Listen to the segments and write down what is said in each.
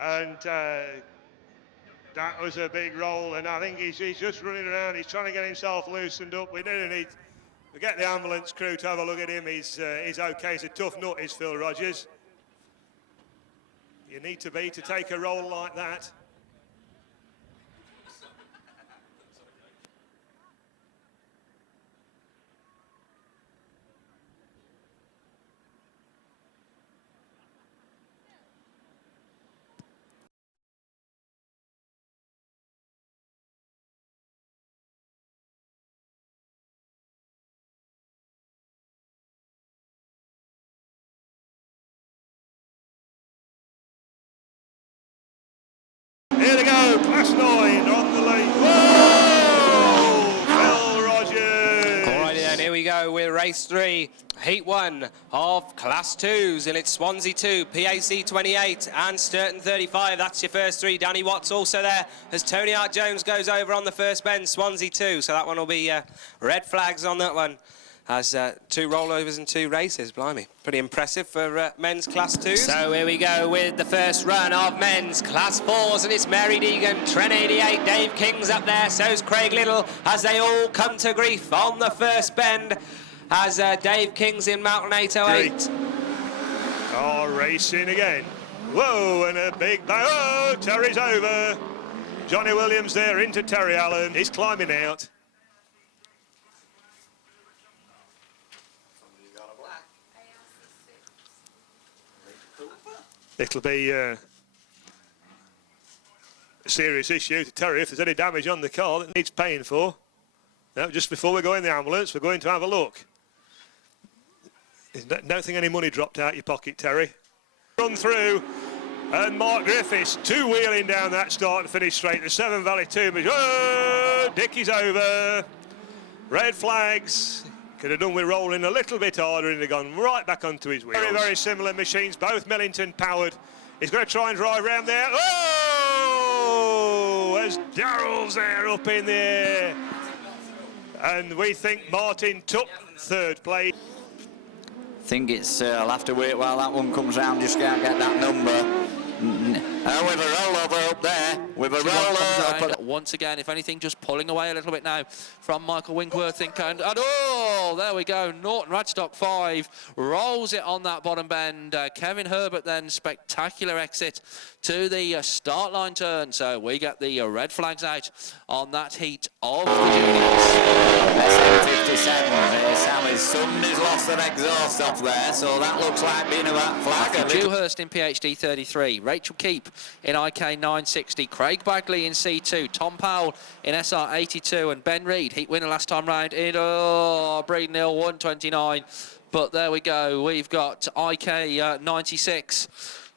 And that was a big roll, and I think he's just running around. He's trying to get himself loosened up. We need to get the ambulance crew to have a look at him. He's okay. He's a tough nut, is Phil Rogers. You need to be to take a roll like that. Here they go, Class 9 on the lead. Whoa! Phil Rogers! Alrighty then, here we go with race 3, heat 1 of Class 2s, and it's Swansea 2, PAC 28 and Sturton 35. That's your first 3. Danny Watts also there as Tony Hart-Jones goes over on the first bend, Swansea 2. So that one will be red flags on that one. Has 2 rollovers and 2 races, blimey. Pretty impressive for men's Class 2s. So here we go with the first run of men's Class 4s, and it's Mary Deegan, Trent 88, Dave King's up there, so's Craig Little, as they all come to grief on the first bend, as Dave King's in Mountain 808. Oh, racing again. Whoa, and a big bang. Oh, Terry's over. Johnny Williams there into Terry Allen. He's climbing out. It'll be a serious issue to Terry if there's any damage on the car that needs paying for. Now, just before we go in the ambulance, we're going to have a look. Don't think any money dropped out your pocket, Terry. Run through, and Mark Griffiths two-wheeling down that start and finish straight. The Severn Valley 2, oh, Dickie's over. Red flags. Could have done with rolling a little bit harder and have gone right back onto his wheels. Very, very similar machines, both Millington powered. He's going to try and drive round there. Oh! As Darrell's there up in there. And we think Martin took third place. I think it's, I'll have to wait while that one comes round, just can't get that number. With a rollover up there, with a rollover up. Once again, if anything, just pulling away a little bit now from Michael Winkworth. And oh, there we go. Norton Radstock 5 rolls it on that bottom bend. Kevin Herbert then spectacular exit to the start line turn. So we get the red flags out on that heat of the juniors. SM57. Sammy's Sunday's lost their exhaust off there, so that looks like being a red flag. Dewhurst in PhD 33, Rachel Keep in IK 960, Craig Bagley in C2, Tom Powell in SR 82, and Ben Reed, heat winner last time round in Breeden Hill 129. But there we go, we've got IK 96.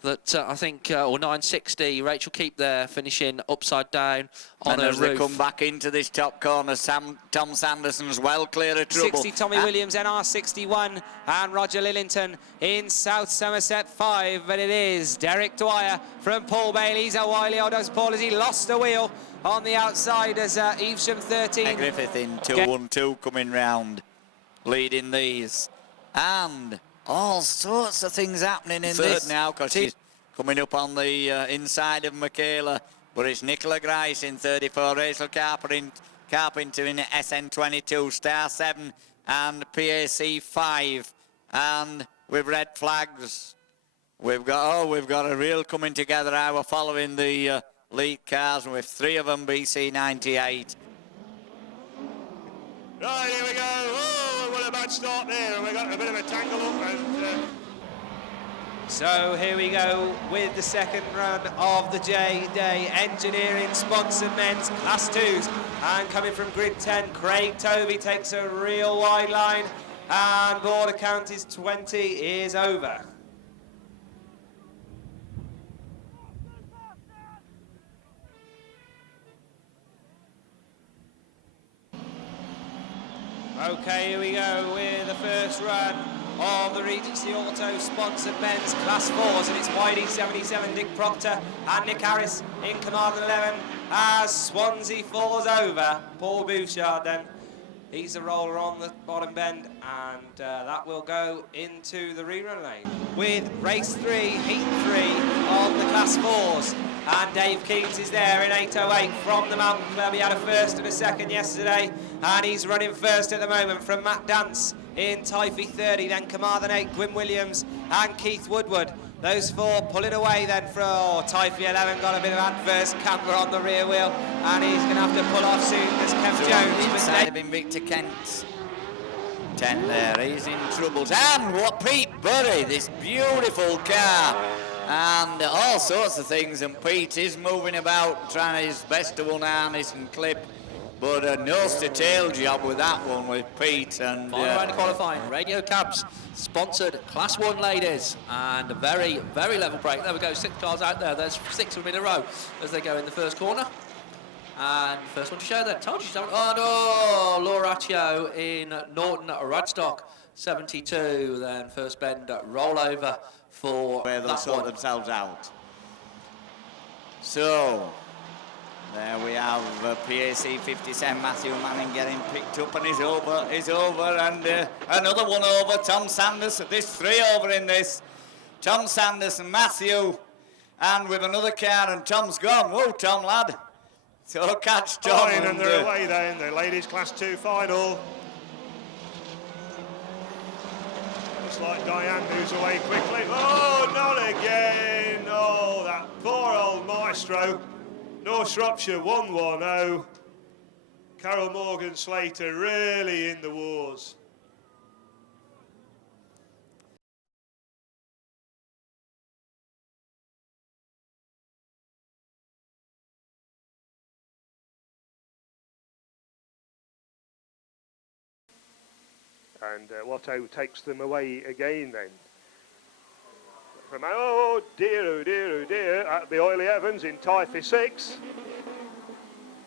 That I think, or 960, Rachel Keep there, finishing upside down on her roof. They come back into this top corner, Tom Sanderson's well clear of trouble. 60, Tommy Williams, NR 61, and Roger Lillington in South Somerset 5, but it is Derek Dwyer from Paul Bailey's a Wiley Oddo's Paul as he lost the wheel on the outside as Evesham 13. Griffith in 212 coming round, leading these. And all sorts of things happening in this now, because she's coming up on the inside of Michaela. But it's Nicola Grice in 34, Rachel Carpenter in SN22, Star 7 and PAC 5. And with red flags, we've got a real coming together now. We're following the lead cars with 3 of them BC 98. Right, here we go. Oh, what a bad start there. And we got a bit of a tangle up. And, So here we go with the second run of the J-Day Engineering sponsored men's Class 2s. And coming from grid 10, Craig Tovey takes a real wide line. And Border Counties 20 is over. Okay, here we go with the first run of the Regency Auto sponsored men's Class 4s, and it's YD77, Dick Proctor and Nick Harris in command 11 as Swansea falls over. Paul Bouchard then He's the roller on the bottom bend, and that will go into the rerun lane. With race 3, heat 3 on the class 4s. And Dave Keats is there in 8:08 from the Mountain Club. He had a first and a second yesterday, and he's running first at the moment from Matt Dance in Typhy 30, then Carmarthen 8, Gwyn Williams and Keith Woodward. Those 4 pulling away then for Typhy 11, got a bit of adverse camber on the rear wheel, and he's going to have to pull off soon. There's Kev Jones. Inside of him, Victor Kent. 10 there, he's in trouble. And what Pete Burry, this beautiful car. And all sorts of things, and Pete is moving about, trying his best to unharness and clip. But a nose-to-tail job with that one with Pete. And final round of qualifying, Radio Cabs sponsored Class 1 ladies, and a very, very level break. There we go, 6 cars out there. There's 6 of them in a row as they go in the first corner. And first one to show that. Told you so. Oh no, Laura Accio in Norton Radstock 72. Then first bend rollover for where they'll that sort one. themselves out. So there we have PAC 57, Matthew Manning getting picked up, and he's over, and another one over, Tom Sanders. There's 3 over in this. Tom Sanders and Matthew, and with another car, and Tom's gone. Whoa, Tom, lad. So catch Tom. And they're away then, the ladies Class 2 final. Looks like Diane moves away quickly. Oh, not again. Oh, that poor old maestro. North Shropshire 1-1-0. Carol Morgan Slater really in the wars. And Watto takes them away again then. From, oh dear, that'll be Oily Evans in Typhy 6.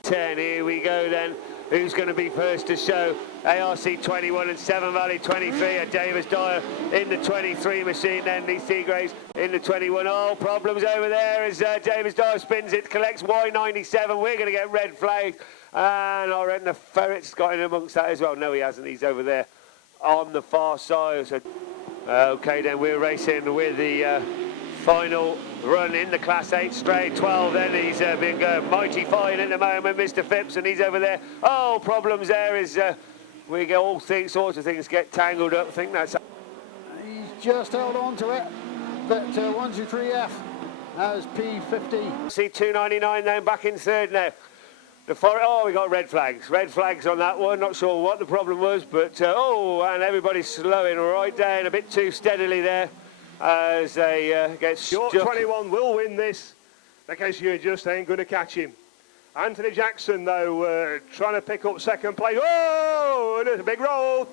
10, here we go then. Who's going to be first to show? ARC 21 and Seven Valley 23 at Davis Dyer in the 23 machine, then Lee Seagraves in the 21. Oh, problems over there as Davis Dyer spins it, collects Y97. We're going to get red flag. And I reckon the Ferret's got in amongst that as well. No, he hasn't. He's over there on the far side. So, okay, then we're racing with the final run in the Class 8 straight 12. Then he's been going mighty fine at the moment, Mr. Phipps, and he's over there. Oh, problems there is we get all sorts of things get tangled up. I think that's. He's just held on to it, but 123F has P50. See 299 then back in third now. Oh, we got red flags. Red flags on that one. Not sure what the problem was, but oh, and everybody's slowing right down a bit too steadily there as they get short. 21 will win this because you just ain't going to catch him. Anthony Jackson, though, trying to pick up second place. Oh, there's a big roll.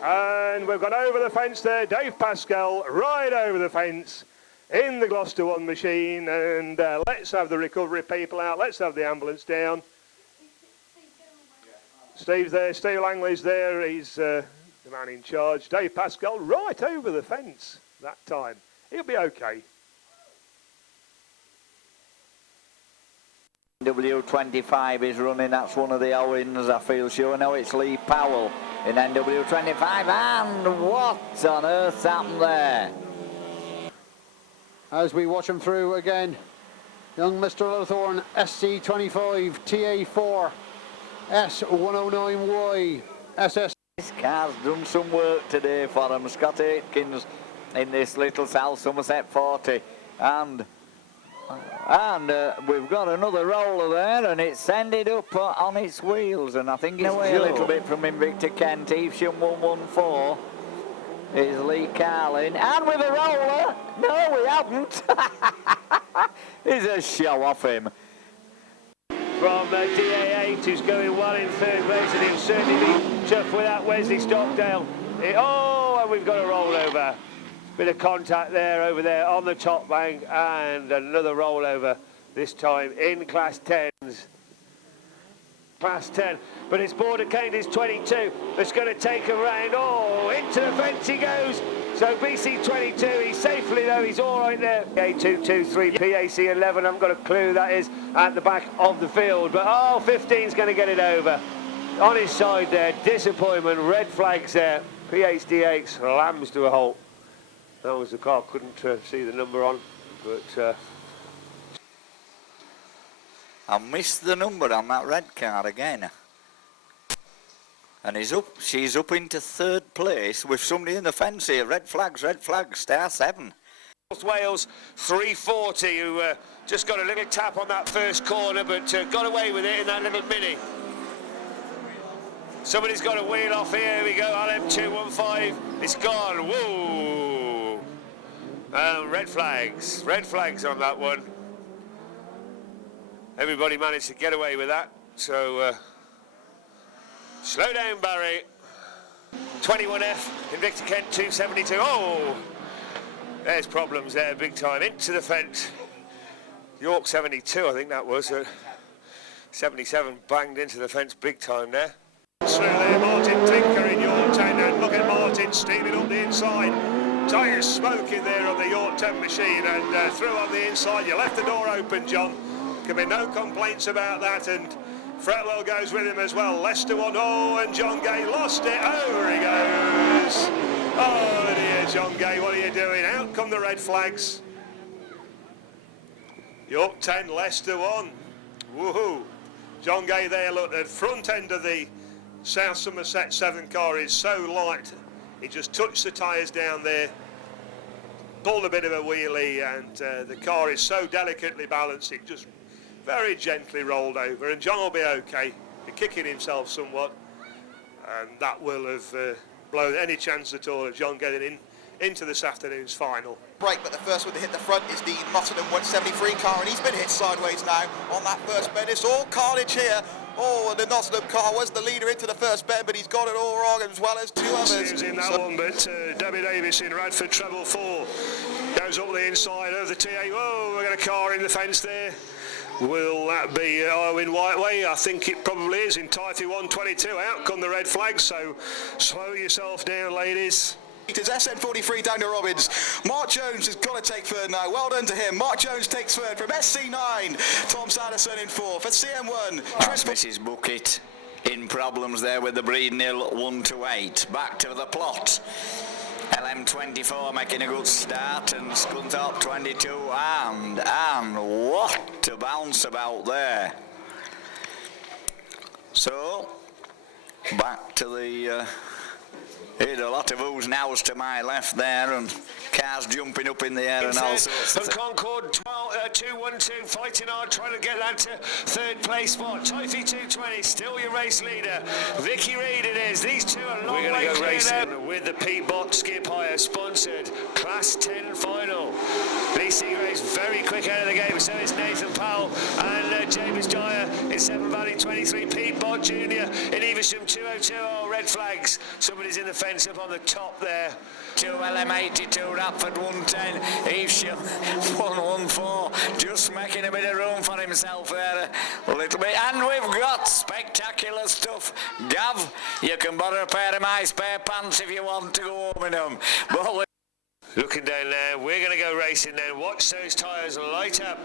And we've got over the fence there. Dave Pascal right over the fence in the Gloucester 1 machine. And let's have the recovery people out. Let's have the ambulance down. Steve's there, Steve Langley's there, he's the man in charge. Dave Pascal right over the fence that time. He'll be okay. NW25 is running, that's one of the Owens, I feel sure. No, it's Lee Powell in NW25, and what on earth's happened there? As we watch him through again, young Mr. Lowthorne, SC25, TA4. S109Y SS. This car's done some work today for him. Scott Aitkins in this little South Somerset 40, and we've got another roller there, and it's ended up on its wheels, and I think it's away a little bit from him. Victor Kent, Evesham 114 is Lee Carlin, and with a roller. No, we haven't. He's a show off him. From DA8, who's going well in third place, and he'll certainly be chuffed with that Wesley Stockdale. Oh, and we've got a rollover. Bit of contact there, over there on the top bank, and another rollover, this time in Class 10s. Class 10, but it's Border Candidates 22 that's going to take him round. Oh, into the fence he goes. So BC 22, he's safely though, he's all right there. A223, PAC 11, I haven't got a clue that is at the back of the field. But oh, 15's going to get it over. On his side there, disappointment, red flags there. PHD8 slams to a halt. That was the car, couldn't see the number on, but... I missed the number on that red car again. And she's up into third place with somebody in the fence here. Red flags, star 7. Wales 340, who just got a little tap on that first corner, but got away with it in that little mini. Somebody's got a wheel off here. Here we go, LM215. It's gone. Whoa! Red flags on that one. Everybody managed to get away with that, so slow down, Barry. 21F, Invicta Kent 272. Oh, there's problems there, big time. Into the fence. York 72, I think that was. 77 banged into the fence big time there. Through there, Martin Tinker in Yorktown, and look at Martin steaming up the inside. Tyres smoking there on the Yorktown machine, and through on the inside. You left the door open, John. Can be no complaints about that, and Fretwell goes with him as well. Leicester 1, oh, and John Gay lost it. Over he goes. Oh dear, John Gay, what are you doing? Out come the red flags. York 10, Leicester 1. Woohoo. John Gay there, look, the front end of the South Somerset 7 car is so light. He just touched the tyres down there, pulled a bit of a wheelie, and the car is so delicately balanced, it just very gently rolled over, and John will be okay. He's kicking himself somewhat, and that will have blown any chance at all of John getting into this afternoon's final. Break, but the first one to hit the front is the Nottingham 173 car, and he's been hit sideways now on that first bend. It's all carnage here. Oh, and the Nottingham car was the leader into the first bend, but he's got it all wrong, as well as two others. Seems in that one, but Debbie Davis in Radford treble 4 goes up the inside of the TA. Oh, we've got a car in the fence there. Will that be Owen Whiteway? I think it probably is in Typhy 122. Out come the red flags, so slow yourself down, ladies. It is SN43 down to Robbins. Mark Jones has got to take third now. Well done to him. Mark Jones takes third from SC9. Tom Sanderson in fourth. For CM1, Mrs. Bucket in problems there with the Breedon Hill 128. Back to the plot. LM24 making a good start, and Scunthorpe 22, and what a bounce about there. So back to the here's a lot of who's nows to my left there, and cars jumping up in the air and all sorts of things. Concord 212 fighting hard, trying to get that to third place spot. Typhy 220 still your race leader. Vicky Reid it is. These two are long way clear. We're going to go racing with the Peabot Skip Hire sponsored Class 10 final. Lee Seagrave's very quick out of the game, so is Nathan Powell and James Dyer in Severn Valley 23. Peabot Jr. in Evesham 202. Oh, red flags. Somebody's in the fence up on the top there. 2 LM82, Radford 110, Evesham 114, just making a bit of room for himself there a little bit, and we've got spectacular stuff. Gav, you can borrow a pair of my spare pants if you want to go home in them. But looking down there, we're going to go racing now. Watch those tyres light up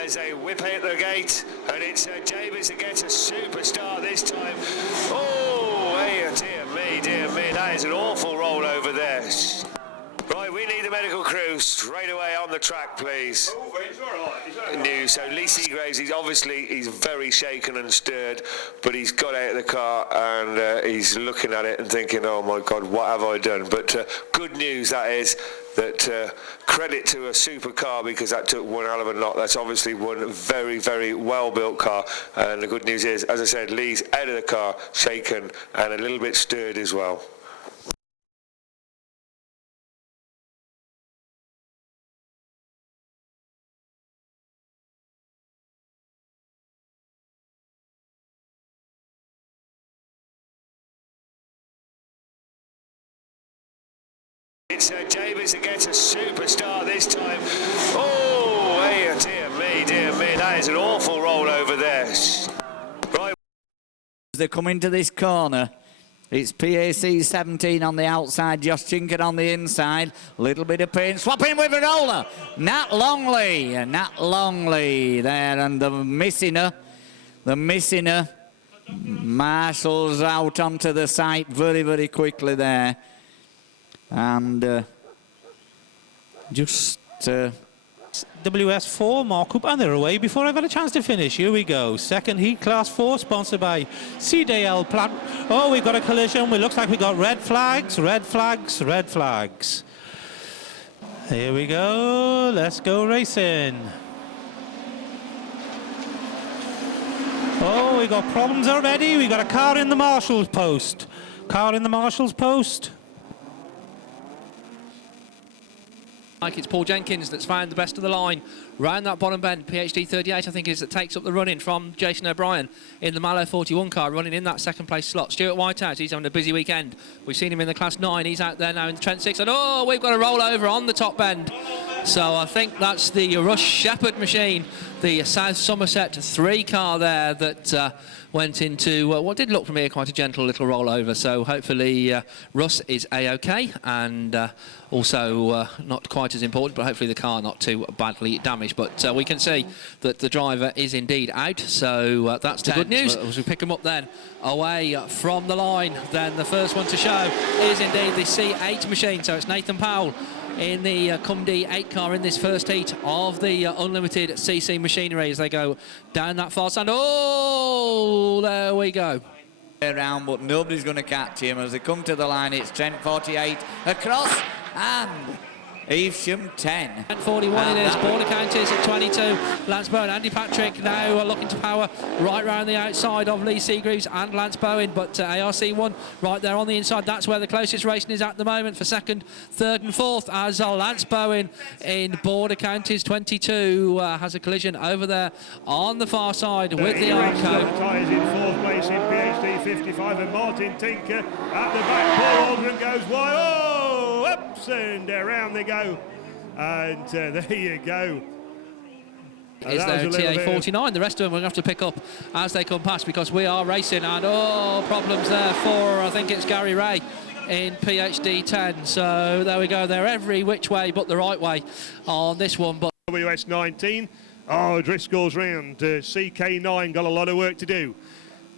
as they whip out the gate, and it's Davies that gets a super start this time. Oh, hey, dear me, that is an awful roll over there. Right, we need the medical crew straight away on the track, please. He's all right. New, so Lee Seagraves, he's very shaken and stirred, but he's got out of the car and he's looking at it and thinking, oh my God, what have I done? But good news, that is, that credit to a super car, because that took one hell of a knock. That's obviously one very, very well-built car, and the good news is, as I said, Lee's out of the car, shaken and a little bit stirred as well. It's Davies that gets a superstar this time. Oh, hey, dear me, that is an awful roll over there. Right. As they come into this corner, it's PAC 17 on the outside, Josh Chinkin on the inside. Little bit of pain, swapping with a roller. Nat Longley there, and the missing her Marshall's out onto the site very, very quickly there. And just... WS4, Mark Cooper, and they're away before I've had a chance to finish. Here we go. Second heat, Class 4, sponsored by CDL Plat. Oh, we've got a collision. It looks like we got red flags, red flags, red flags. Here we go. Let's go racing. Oh, we got problems already. We got a car in the marshal's post. Car in the marshal's post. Like it's Paul Jenkins that's found the best of the line round that bottom bend. PhD 38, I think, is that takes up the running from Jason O'Brien in the Mallow 41 car, running in that second place slot. Stuart Whitehouse, he's having a busy weekend. We've seen him in the Class 9. He's out there now in the Trent 6. And oh, we've got a rollover on the top bend. So I think that's the Russ Shepherd machine, the South Somerset 3 car there that went into what did look for me quite a gentle little rollover. So hopefully Russ is A-OK, and also not quite as important, but hopefully the car not too badly damaged. But we can see that the driver is indeed out, so that's the good news. As we pick him up then away from the line, then the first one to show is indeed the C8 machine. So it's Nathan Powell in the Cumdy 8 car in this first heat of the Unlimited CC machinery as they go down that far side. Oh, there we go. Around, but nobody's going to catch him as they come to the line. It's Trent 48 across and Evesham 10. And 41 it is, Border Counties at 22. Lance Bowen, Andy Patrick now looking to power right round the outside of Lee Seagreaves and Lance Bowen, but ARC1 right there on the inside. That's where the closest racing is at the moment for second, third and fourth, as Lance Bowen in Border Counties 22 has a collision over there on the far side with the Arco. Tyres in fourth place in PhD 55 and Martin Tinker at the back. Paul Aldrin goes wide. Oh, ups and around they go. And there you go. Is there TA49? The rest of them we're going to have to pick up as they come past because we are racing, and oh, problems there for, I think it's Gary Ray in PhD 10. So there we go. They're every which way but the right way on this one. But WS19. Oh, Driscoll's round. CK9 got a lot of work to do.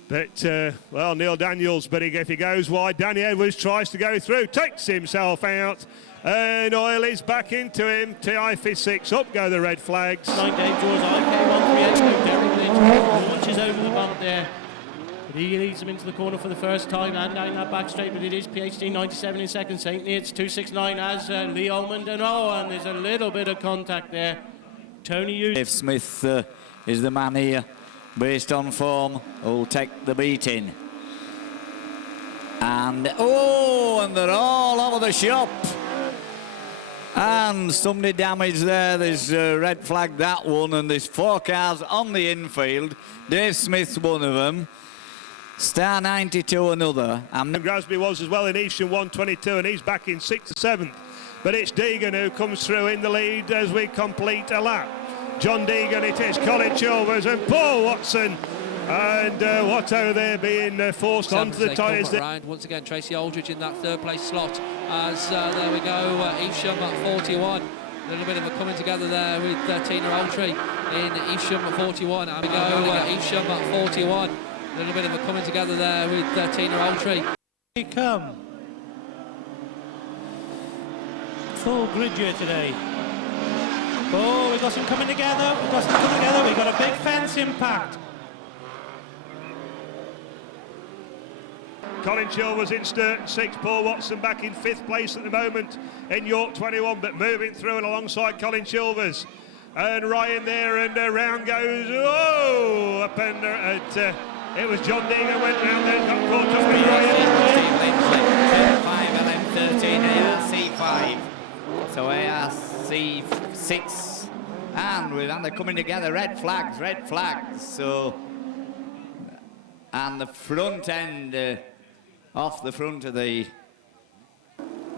But, well, Neil Daniels, but if he goes wide, Danny Edwards tries to go through, takes himself out, and Oil is back into him. TI-56, up go the red flags. 9 Dave George, IK138, Derek Lynch launches over the bump there. But he leads him into the corner for the first time and down that back straight, but it is PhD 97 in second. St. Neots 269 as Lee Ullman, and oh, and there's a little bit of contact there. Tony Hughes. Dave Smith is the man here. Based on form, will take the beating. And, oh, and they're all over the shop. And somebody damaged there. There's red flag that one, and there's 4 cars on the infield. Dave Smith's one of them. Star 92 another. And Grasby was as well in Evesham 122, and he's back in 6th or 7th. But it's Deegan who comes through in the lead as we complete a lap. John Deegan it is, Colin Chilvers and Paul Watson, and Watto there being forced onto the tyres. Once again, Tracy Aldridge in that third place slot as there we go, Evesham at 41. A little bit of a coming together there with Tina Oltree in Evesham at 41. And we go, Evesham at 41. A little bit of a coming together there with Tina Oltree. Here come. Full grid here today. Oh, we've got some coming together. We've got a big fence impact. Colin Chilvers in Sturton 6, Paul Watson back in 5th place at the moment in York 21, but moving through and alongside Colin Chilvers. And Ryan there, and round goes, oh, up and it was John Deegan went round there, got caught up with Ryan. 5, ARC5. So ARC6, and they're coming together, red flags, so, and the front end, off the front of the...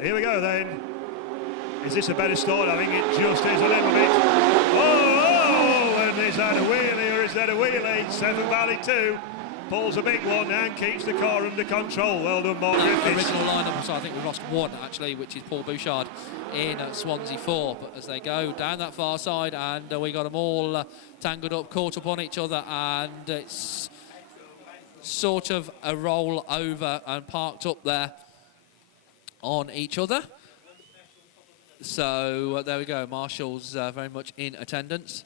Here we go then. Is this a better start? I think it just is a little bit. Oh, and is that a wheelie or is that a wheelie? 7 Valley 2. Paul's a big one and keeps the car under control. Well done, Mark Griffiths. Original lineup, so I think we lost one actually, which is Paul Bouchard in Swansea 4. But as they go down that far side, and we got them all tangled up, caught up on each other, and it's sort of a roll over and parked up there on each other. So there we go, marshals very much in attendance.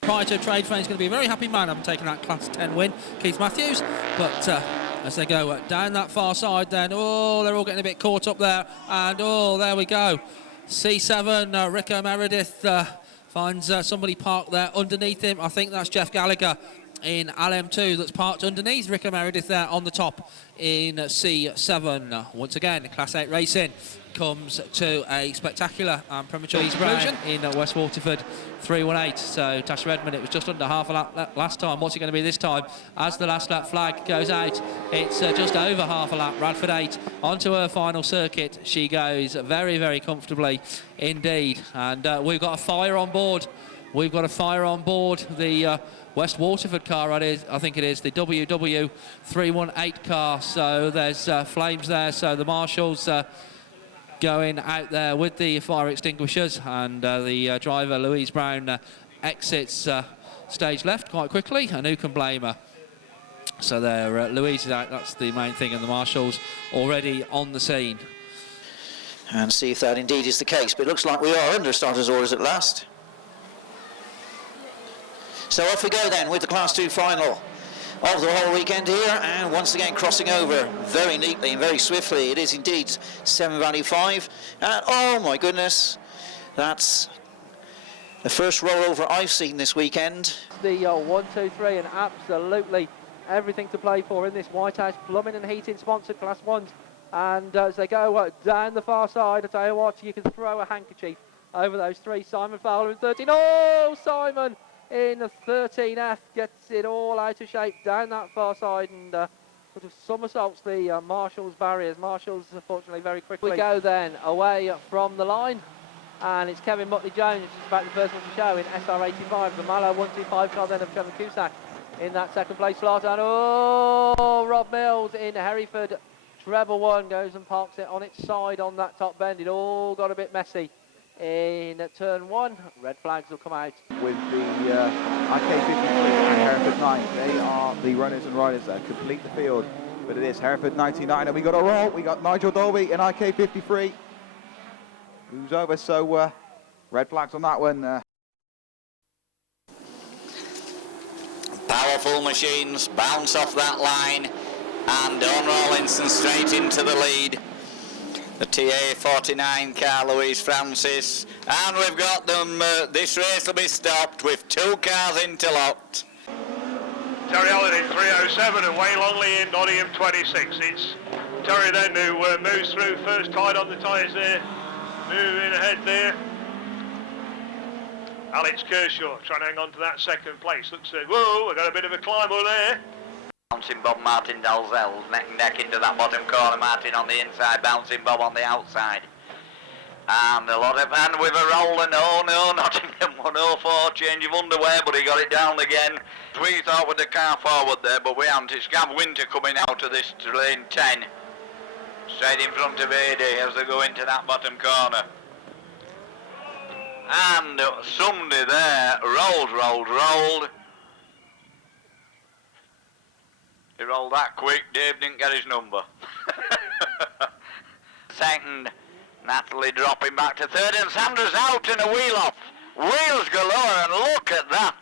Proprietor Trade Fair is going to be a very happy man. I'm taking that Class 10 win, Keith Matthews. But as they go down that far side then, oh, they're all getting a bit caught up there. And oh, there we go. C7, Rico Meredith finds somebody parked there underneath him. I think that's Jeff Gallagher in LM2 that's parked underneath Rico Meredith there on the top in C7. Once again, Class 8 racing comes to a spectacular and premature conclusion in West Waterford 318. So Tasha Redmond, it was just under half a lap last time. What's it going to be this time? As the last lap flag goes out, it's just over half a lap. Radford 8 onto her final circuit. She goes very, very comfortably indeed. And we've got a fire on board. We've got a fire on board. The West Waterford car, I think it is, the WW318 car. So there's flames there. So the marshals going out there with the fire extinguishers, and the driver Louise Brown exits stage left quite quickly, and who can blame her? So there, Louise is out, that's the main thing, and the marshals already on the scene. And see if that indeed is the case, but it looks like we are under starters orders at last. So off we go then with the Class 2 final of the whole weekend here, and once again crossing over very neatly and very swiftly. It is indeed Severn Valley 5, and oh my goodness, that's the first rollover I've seen this weekend. The 1, 2, 3, and absolutely everything to play for in this White House Plumbing and Heating sponsored Class 1s. And as they go down the far side, I tell you what, you can throw a handkerchief over those three. Simon Fowler in 13. Oh, Simon in 13F gets it all out of shape down that far side, and sort of somersaults the marshals barriers. Marshals unfortunately very quickly. We go then away from the line, and it's Kevin Mutley-Jones who's about the first one to show in SR85. The Mallow 125 car then of Trevor Cusack in that second place slot, and oh, Rob Mills in Hereford treble 1 goes and parks it on its side on that top bend. It all got a bit messy in turn 1. Red flags will come out. With the IK53 and Hereford 9, they are the runners and riders that complete the field. But it is Hereford 99, and we got a roll. We got Nigel Dolby in IK53. Moves over, so red flags on that one. Powerful machines bounce off that line, and Dawn Rawlinson straight into the lead. The TA49 car, Louise Francis, and we've got them. This race will be stopped with 2 cars interlocked. Terry Allen in 307 and Wayne Longley in Nottingham 26. It's Terry then who moves through, first tied on the tyres there, moving ahead there. Alex Kershaw trying to hang on to that second place. Looks whoa, we've got a bit of a climb over there. Bouncing Bob, Martin Dalzell, neck and neck into that bottom corner. Martin on the inside, bouncing Bob on the outside. And a lot of, and with a roll, and oh no, Nottingham 104, change of underwear, but he got it down again. We thought with the car forward there, but we haven't. It's Gav Winter coming out of this lane 10. Straight in front of AD as they go into that bottom corner. And somebody there rolled. He rolled that quick, Dave didn't get his number. Second, Natalie dropping back to third, and Sandra's out and a wheel off. Wheels galore, and look at that.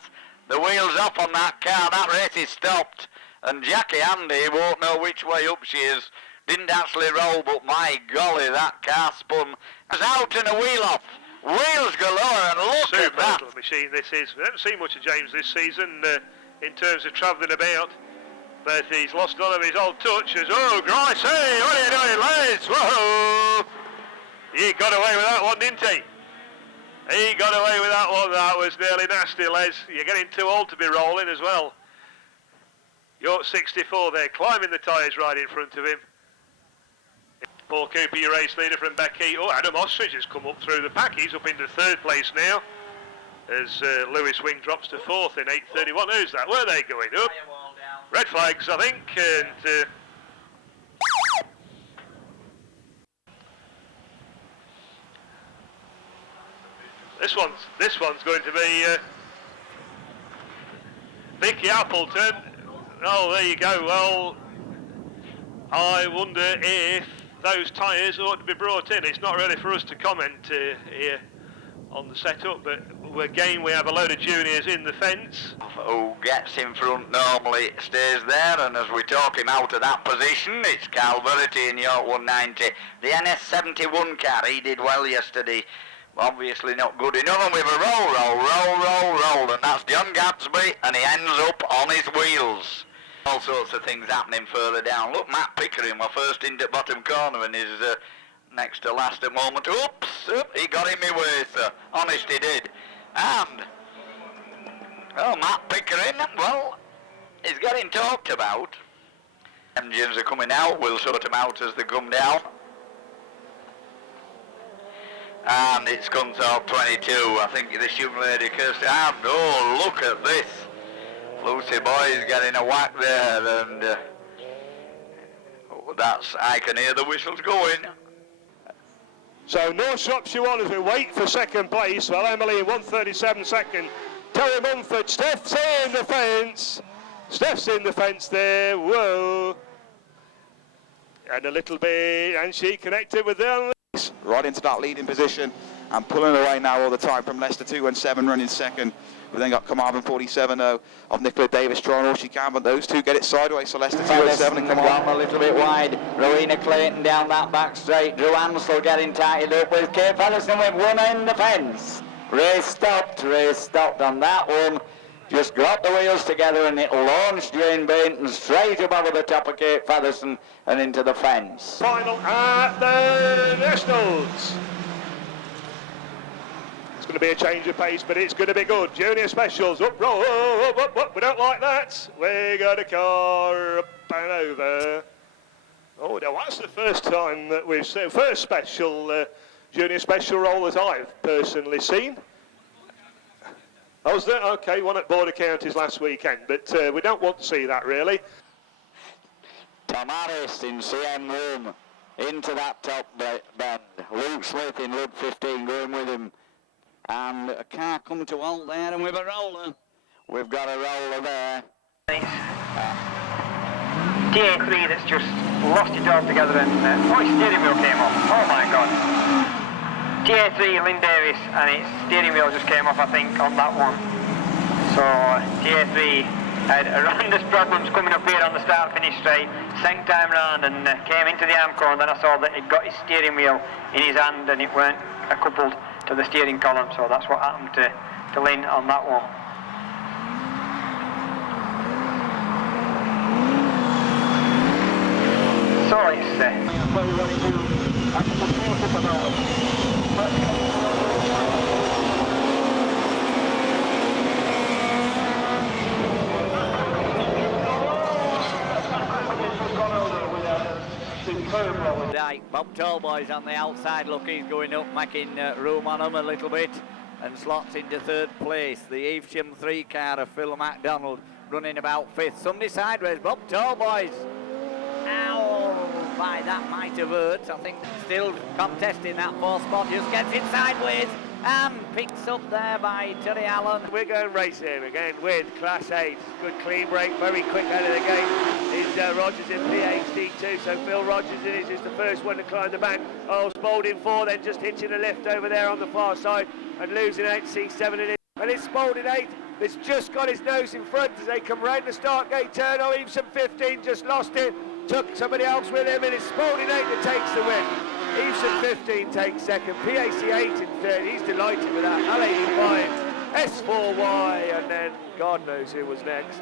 The wheels off on that car, that race is stopped. And Jackie Andy won't know which way up she is. Didn't actually roll, but my golly, that car spun. It's out and a wheel off. Wheels galore, and look at that. Super machine this is. We haven't seen much of James this season in terms of travelling about. But he's lost none of his old touch. Oh, Grice, hey, what are you doing, Les? Whoa! He got away with that one, didn't he? He got away with that one. That was nearly nasty, Les. You're getting too old to be rolling as well. York 64 there, climbing the tyres right in front of him. Paul Cooper, your race leader from Becky. Oh, Adam Ostrich has come up through the pack. He's up into third place now. As Lewis Wing drops to fourth in 8:31. Who's that? Where are they going up? Red flags, I think, and This one's going to be Vicky Appleton. Oh, there you go. Well, I wonder if those tyres ought to be brought in. It's not really for us to comment here on the setup, but again we have a load of juniors in the fence. Who gets in front normally stays there, and as we talk him out of that position, it's Carl Verity in York 190. The NS71 car, he did well yesterday. Obviously not good enough, and with a roll, and that's John Gatsby, and he ends up on his wheels. All sorts of things happening further down. Look, Matt Pickering, my first into bottom corner, and his next to last at moment. Oops, he got in my way, sir. Honest he did. And, oh, Matt Pickering, well, he's getting talked about. Engines are coming out, we'll sort them out as they come down. And it's Scunthorpe 22, I think this young lady, Kirsty, and oh, look at this. Lucy Boy's getting a whack there, and I can hear the whistles going. So North Shropshire 1 as we wait for second place. Well, Emily in 1:37 second. Terry Mumford, Steph's in the fence. Steph's in the fence there, whoa. And a little bit, and she connected with them. Right into that leading position and pulling away now all the time from Leicester 217 running second. We've then got Carmarthen 47 of Nicola Davis trying all she can, but those two get it sideways, so Leicester 217 and Gone a little bit wide. Rowena Clayton down that back straight. Drew Ansell getting tightened up with Kate Featherstone with one end the fence. Race stopped on that one. Just got the wheels together and it launched Jane Bainton straight up over the top of Kate Featherstone and into the fence. Final at the Nationals. It's going to be a change of pace, but it's going to be good. Junior Specials, up, roll, up. We don't like that. We got a car up and over. Oh, no, that's the first time that we've seen, first special, Junior Special roll that I've personally seen. I was there, okay, one at Border Counties last weekend, but we don't want to see that really. Tom Harris in CM1 into that top bend. Luke Smith in Lub 15 going with him. And a car coming to halt there, and with a roller. We've got a roller there. TA3 that's just lost it all together and his steering wheel came off. Oh my god. TA3 Lynn Davis and its steering wheel just came off I think on that one. So TA3 had horrendous problems coming up here on the start finish straight, second time round and came into the Amco, and then I saw that it got his steering wheel in his hand and it weren't coupled to the steering column, so that's what happened to Lynn on that one. So it's Bob Tallboy's on the outside, look, he's going up, making room on him a little bit, and slots into third place. The Evesham 3 car of Phil MacDonald running about fifth. Somebody sideways, Bob Tallboy's. Ow, by that might have hurt. I think still contesting that fourth spot, just gets it sideways and picks up there by Terry Allen. We're going racing again with Class 8. Good clean break, very quick out of the gate. Is Rogers in PhD2, so Phil Rogers is the first one to climb the bank. Oh, Spalding 4 then just hitching a lift over there on the far side and losing out C7 in it. And it's Spalding 8 that's just got his nose in front as they come round the start gate turn. Oh, Evesham 15 just lost it, took somebody else with him, and it's Spalding 8 that takes the win. Evesham 15 takes second, PAC 8 in third, he's delighted with that. L85, S4Y, and then God knows who was next.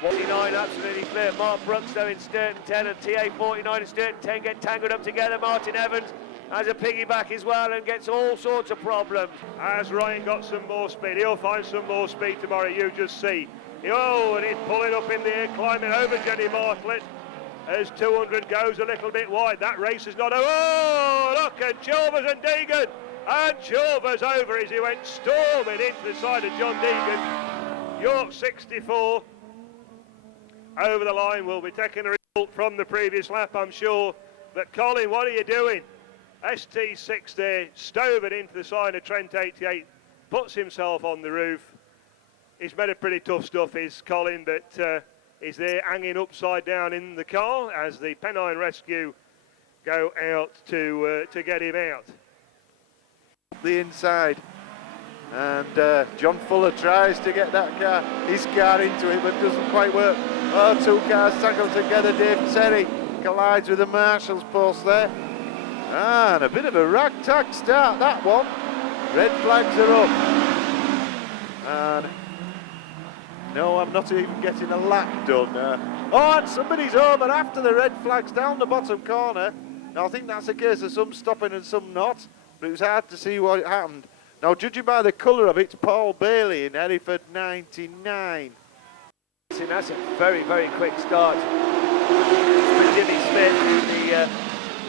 49 absolutely clear. Mark Brooks though in Sturton 10 and TA 49 and Sturton 10 get tangled up together. Martin Evans has a piggyback as well and gets all sorts of problems. Has Ryan got some more speed? He'll find some more speed tomorrow, you just see. Oh, and he's pulling up in the air, climbing over Jenny Martlet as 200 goes a little bit wide. That race is not over. Oh, look at Chilvers and Deegan. And Chilvers over as he went storming into the side of John Deegan. York 64 over the line. Will be taking a result from the previous lap, I'm sure. But Colin, what are you doing? ST6 there, stove it into the side of Trent 88. puts himself on the roof. He's made a pretty tough stuff, is Colin, but is there hanging upside down in the car as the Pennine Rescue go out to get him out. The inside, and John Fuller tries to get his car into it, but doesn't quite work. Oh, two cars tangled together. Dave Terry collides with the marshal's post there, and a bit of a ragtag start that one. Red flags are up, and no, I'm not even getting a lap done. Oh, and somebody's over after the red flags down the bottom corner. Now, I think that's a case of some stopping and some not, but it was hard to see what happened. Now, judging by the colour of it, it's Paul Bailey in Hereford 99. That's a very, very quick start for Jimmy Smith, the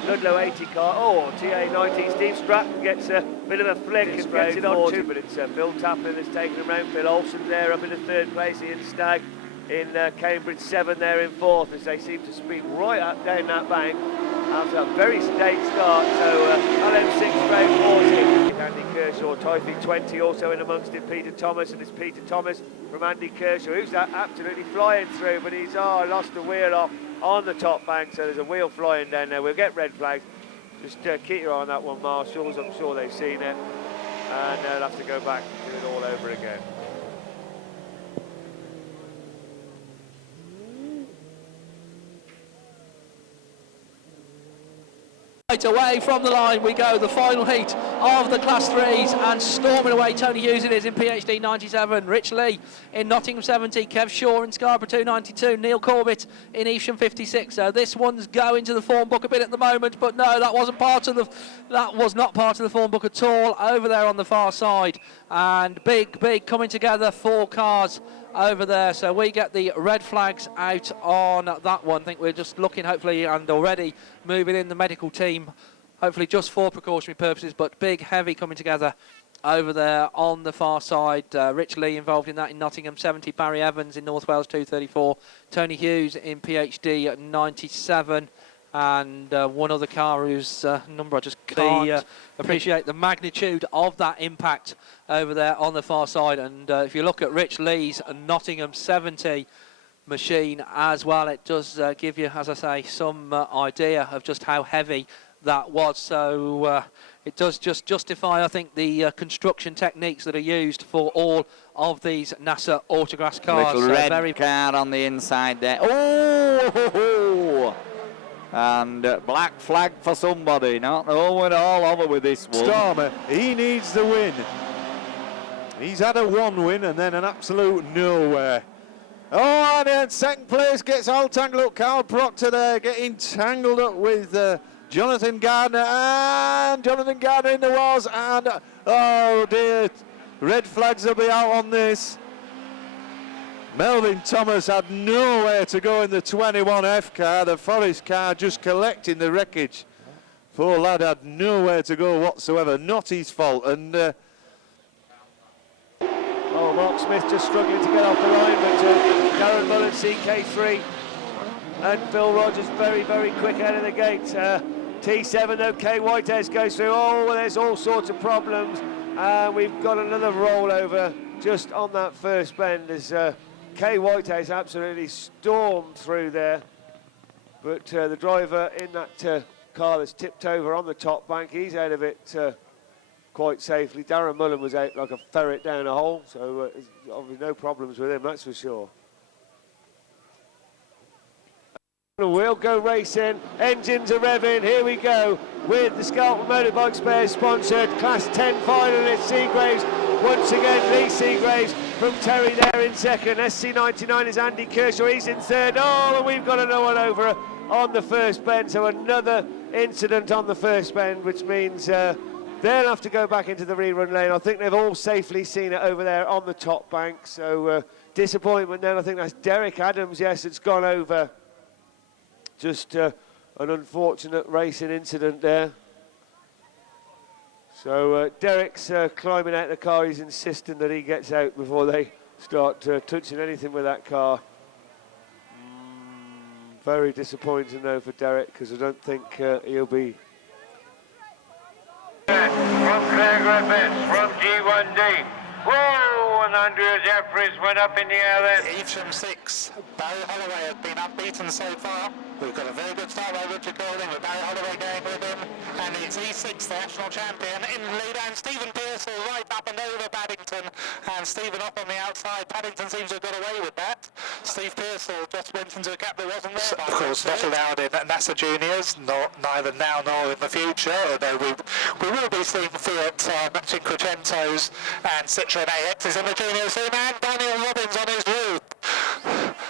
Ludlow 80 car. Oh, TA19, Steve Stratton gets a bit of a flick and gets it on too, but it's Phil Taplin that's taken him round. Phil Olsen there up in the third place, Ian Stagg in Cambridge 7 there in fourth, as they seem to speed right up down that bank after a very state start. So LM6 round 40, Andy Kershaw, Typhy 20 also in amongst it, Peter Thomas, and it's Peter Thomas from Andy Kershaw, who's absolutely flying through, but he's lost the wheel off on the top bank, so there's a wheel flying down there. We'll get red flags. Just keep your eye on that one, Marshals. I'm sure they've seen it, and they'll have to go back and do it all over again. Right away from the line we go, the final heat of the Class 3s, and storming away Tony Hughes it is in PhD 97, Rich Lee in Nottingham 70, Kev Shaw in Scarborough 292, Neil Corbett in Evesham 56. So this one's going to the form book a bit at the moment, but no, that was not part of the form book at all over there on the far side. And big coming together, 4 cars over there, so we get the red flags out on that one. I think we're just looking, hopefully, and already moving in the medical team, hopefully just for precautionary purposes, but big, heavy coming together over there on the far side. Rich Lee involved in that in Nottingham 70, Barry Evans in North Wales 234, Tony Hughes in PhD 97, and one other car whose number I just can't appreciate the magnitude of that impact over there on the far side. And if you look at Rich Lee's Nottingham 70 machine as well, it does give you, as I say, some idea of just how heavy that was. So it does just justify, I think, the construction techniques that are used for all of these NASA Autograss cars. Little red card on the inside there. Oh! And black flag for somebody. Not going all over with this one. Stormer, he needs the win. He's had a 1 win and then an absolute nowhere. Oh, and then second place gets all tangled up. Carl Proctor there getting tangled up with Jonathan Gardner, and Jonathan Gardner in the walls, and oh dear, red flags will be out on this. Melvin Thomas had nowhere to go in the 21F car, the Forest car just collecting the wreckage. Poor lad had nowhere to go whatsoever, not his fault. And oh, Mark Smith just struggling to get off the line, but Darren Mullen, CK3, and Phil Rogers very, very quick out of the gate. T7 though, Kay Whitehouse goes through. Oh, well, there's all sorts of problems, and we've got another rollover just on that first bend as Kay Whitehouse absolutely stormed through there, but the driver in that car that's tipped over on the top bank, he's out of it quite safely. Darren Mullen was out like a ferret down a hole, so obviously no problems with him, that's for sure. We'll go racing, engines are revving, here we go with the Skelton Motorbike Spares sponsored Class 10 final. It's Seagraves, once again Lee Seagraves from Terry there in second. SC99 is Andy Kershaw, he's in third. Oh, and we've got another one over on the first bend, so another incident on the first bend, which means they'll have to go back into the rerun lane. I think they've all safely seen it over there on the top bank, so disappointment then. I think that's Derek Adams, yes, it's gone over. Just an unfortunate racing incident there. So Derek's climbing out the car. He's insisting that he gets out before they start touching anything with that car. Very disappointing though for Derek, because I don't think he'll be... from Craig Griffiths, from G1D. Whoa, and Andrea Jeffries went up in the air then. Each from 6. Barry Holloway has been unbeaten so far. We've got a very good start by Richard Golding with Barry Holloway going with him. And it's E6, the national champion, in the lead. And Stephen Pearsall right up and over Paddington. And Stephen up on the outside. Paddington seems to have got away with that. Steve Pearsall just went into a gap that wasn't there. Of course, not allowed in NASA Juniors, neither now nor in the future. Although we will be seeing Fiat matching Cinquecentos and Citroen AXs in the juniors soon. And Daniel Robbins on his roof.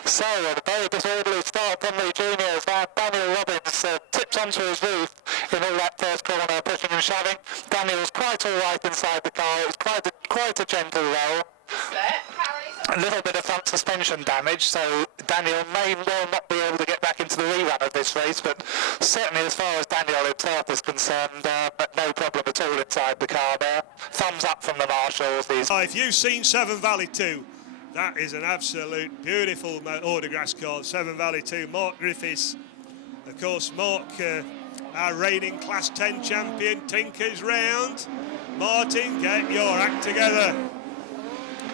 So, a very disorderly start from the juniors. Daniel Robbins tips onto his roof in all that first corner, pushing and shoving. Daniel's quite all right inside the car. It was quite a gentle roll. A little bit of front suspension damage, so Daniel may well not be able to get back into the rerun of this race, but certainly as far as Daniel himself is concerned, but no problem at all inside the car there. Thumbs up from the marshals. If you've seen Severn Valley 2, that is an absolute beautiful autograss car. Severn Valley 2, Mark Griffiths. Of course, Mark, our reigning Class 10 champion, tinkers round. Martin, get your act together.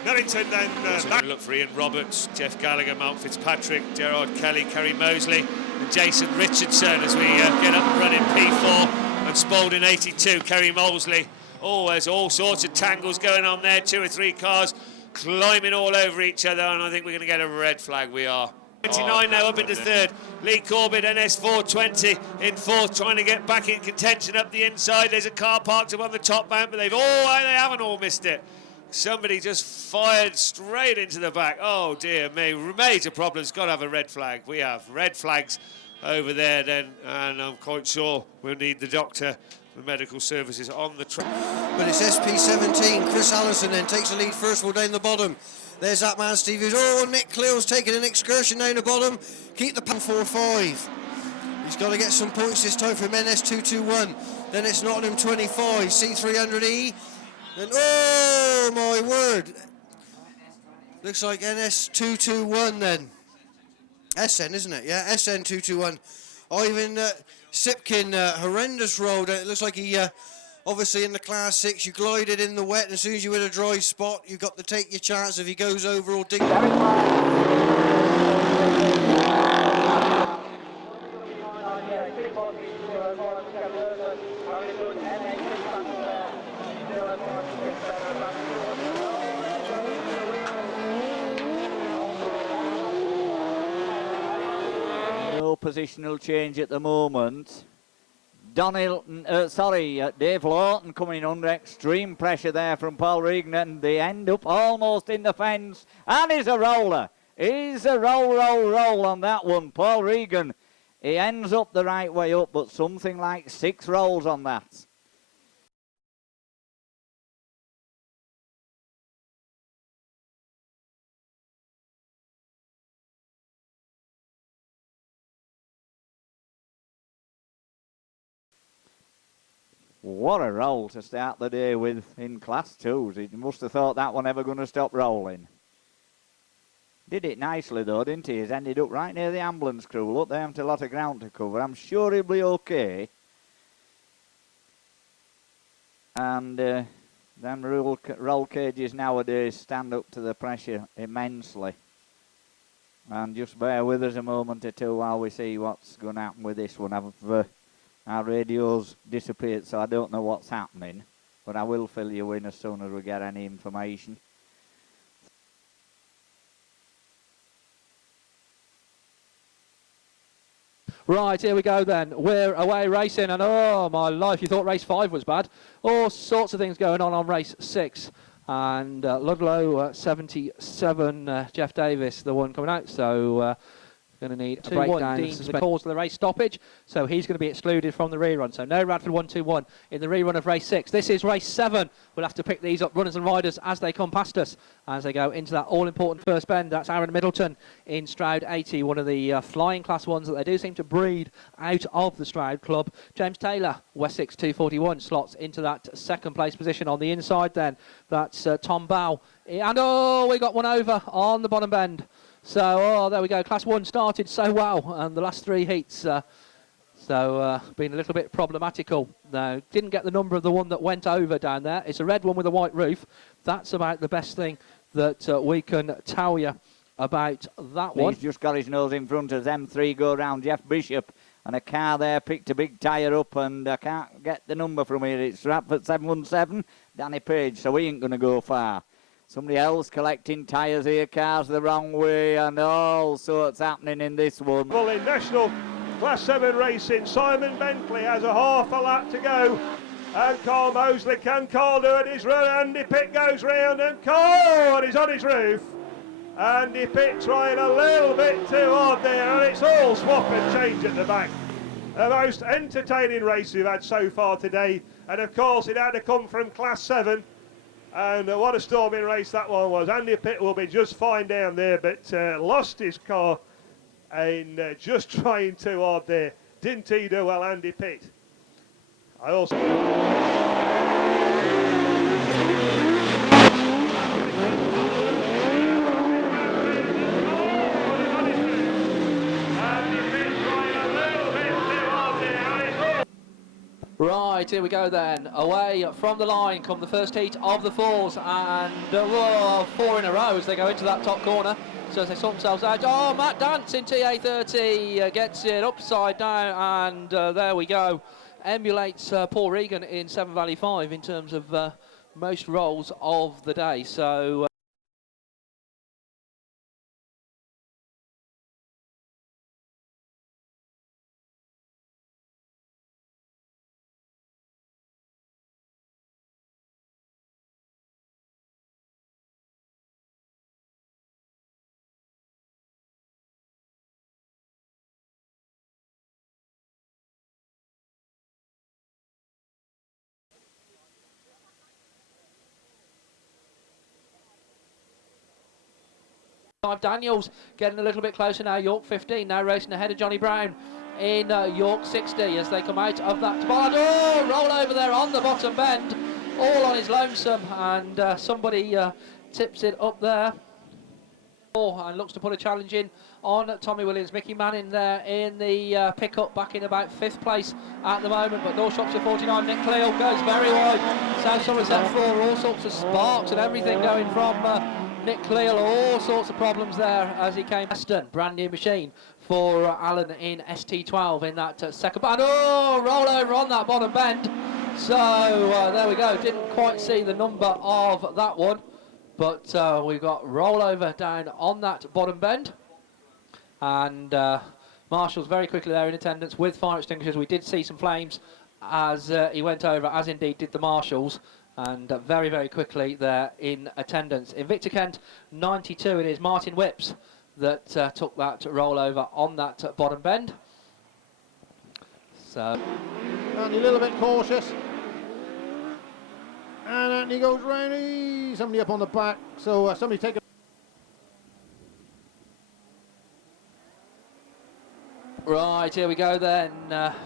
Millington then back. Look for Ian Roberts, Jeff Gallagher, Mark Fitzpatrick, Gerard Kelly, Kerry Mosley, and Jason Richardson as we get up and running P4 and Spalding 82, Kerry Mosley. Oh, there's all sorts of tangles going on there. 2 or 3 cars climbing all over each other, and I think we're going to get a red flag. We are. 29 now up into 3rd. Lee Corbett, NS420 in 4th, trying to get back in contention up the inside. There's a car parked up on the top bank, but they haven't all missed it. Somebody just fired straight into the back. Oh dear me, major problems. Got to have a red flag. We have red flags over there then, and I'm quite sure we'll need the doctor, the medical services on the track. But it's SP17, Chris Allison then takes the lead first of all down the bottom. There's that man Steve Hughes. Oh, Nick Cleo's taking an excursion down the bottom. Keep the 4-5. He's got to get some points this time from NS221. Then it's Nottingham 25, C300E. And oh my word, looks like NS221 then. SN, isn't it? Yeah, SN221. Ivan Sipkin, horrendous roll. It looks like he, obviously in the Class 6, you glided in the wet, and as soon as you hit a dry spot, you've got to take your chance if he goes over or dig. No positional change at the moment. Dave Lawton coming under extreme pressure there from Paul Regan, and they end up almost in the fence. And he's a roller. He's a roll on that one. Paul Regan, he ends up the right way up, but something like 6 rolls on that. What a roll to start the day with in Class 2s. He must have thought that one ever going to stop rolling. Did it nicely though, didn't he? He's ended up right near the ambulance crew. Look, they haven't a lot of ground to cover. I'm sure he'll be okay. And them roll cages nowadays stand up to the pressure immensely. And just bear with us a moment or two while we see what's going to happen with this one. Our radio's disappeared, so I don't know what's happening, but I will fill you in as soon as we get any information. Right, here we go then. We're away racing, and oh my life, you thought race 5 was bad. All sorts of things going on race 6. And Ludlow 77, Jeff Davis, the one coming out, so going to need a breakdown. Dean's the cause of the race stoppage, so he's going to be excluded from the rerun. So no Radford 121 in the rerun of race 6. This is race 7. We'll have to pick these up, runners and riders, as they come past us, as they go into that all-important first bend. That's Aaron Middleton in Stroud 80, one of the flying class ones that they do seem to breed out of the Stroud Club. James Taylor, Wessex 241, slots into that second place position. On the inside then, that's Tom Bow. And oh, we got one over on the bottom bend. So, oh, there we go. Class 1 started so well, and the last 3 heats So being a little bit problematical. No, didn't get the number of the one that went over down there. It's a red one with a white roof. That's about the best thing that we can tell you about that one. He's just got his nose in front as M3 go round Jeff Bishop, and a car there picked a big tyre up, and I can't get the number from here. It's Stratford 717, Danny Page, so he ain't going to go far. Somebody else collecting tyres here, cars the wrong way, and all sorts happening in this one. Well, in National Class 7 racing, Simon Bentley has a half a lap to go. And Carl Mosley, can Carl do it? His run, Andy Pitt goes round, and Carl is on his roof. Andy Pitt trying a little bit too hard there, and it's all swap and change at the back. The most entertaining race we've had so far today, and of course it had to come from Class 7. And what a storming race that one was. Andy Pitt will be just fine down there, but lost his car and just trying too hard there. Didn't he do well, Andy Pitt? I also... Right, here we go then. Away from the line come the first heat of the fours, and 4 in a row as they go into that top corner. So as they sort themselves out, oh, Matt Dance in TA30 gets it upside down, and there we go. Emulates Paul Regan in Severn Valley 5 in terms of most rolls of the day. So... Daniels getting a little bit closer now. York 15 now racing ahead of Johnny Brown in York 60 as they come out of that spot. Oh, roll over there on the bottom bend, all on his lonesome, and somebody tips it up there. And looks to put a challenge in on Tommy Williams. Mickey Manning there in the pickup, back in about 5th place at the moment, but North Shropshire 49. Nick Cleal goes very wide. South Somerset 4, all sorts of sparks and everything going from Nick Cleal, all sorts of problems there as he came. Aston, brand new machine for Alan in ST12 in that second band. Oh, roll over on that bottom bend. So there we go. Didn't quite see the number of that one, but we've got rollover down on that bottom bend. And Marshall's very quickly there in attendance with fire extinguishers. We did see some flames as he went over, as indeed did the Marshals. And very, very quickly there in attendance. Invicta Kent 92, it is Martin Whips that took that rollover on that bottom bend. So Andy a little bit cautious. And Anthony goes round. Somebody up on the back. So somebody take a... Right, here we go then.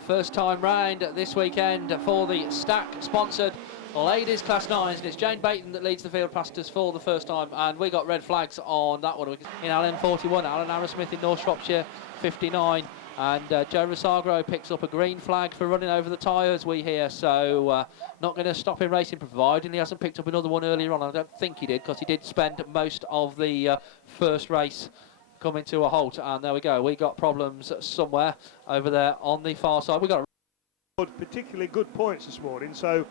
First time round this weekend for the Stack sponsored Ladies Class 9s, and it's Jane Baton that leads the field pastors for the first time, and we got red flags on that one. In Alan 41, Alan Arrowsmith in North Shropshire 59, and Joe Rosagro picks up a green flag for running over the tyres, we hear, so not going to stop him racing, providing he hasn't picked up another one earlier on. I don't think he did, because he did spend most of the first race coming to a halt, and there we go. We got problems somewhere over there on the far side. We got particularly good points this morning, so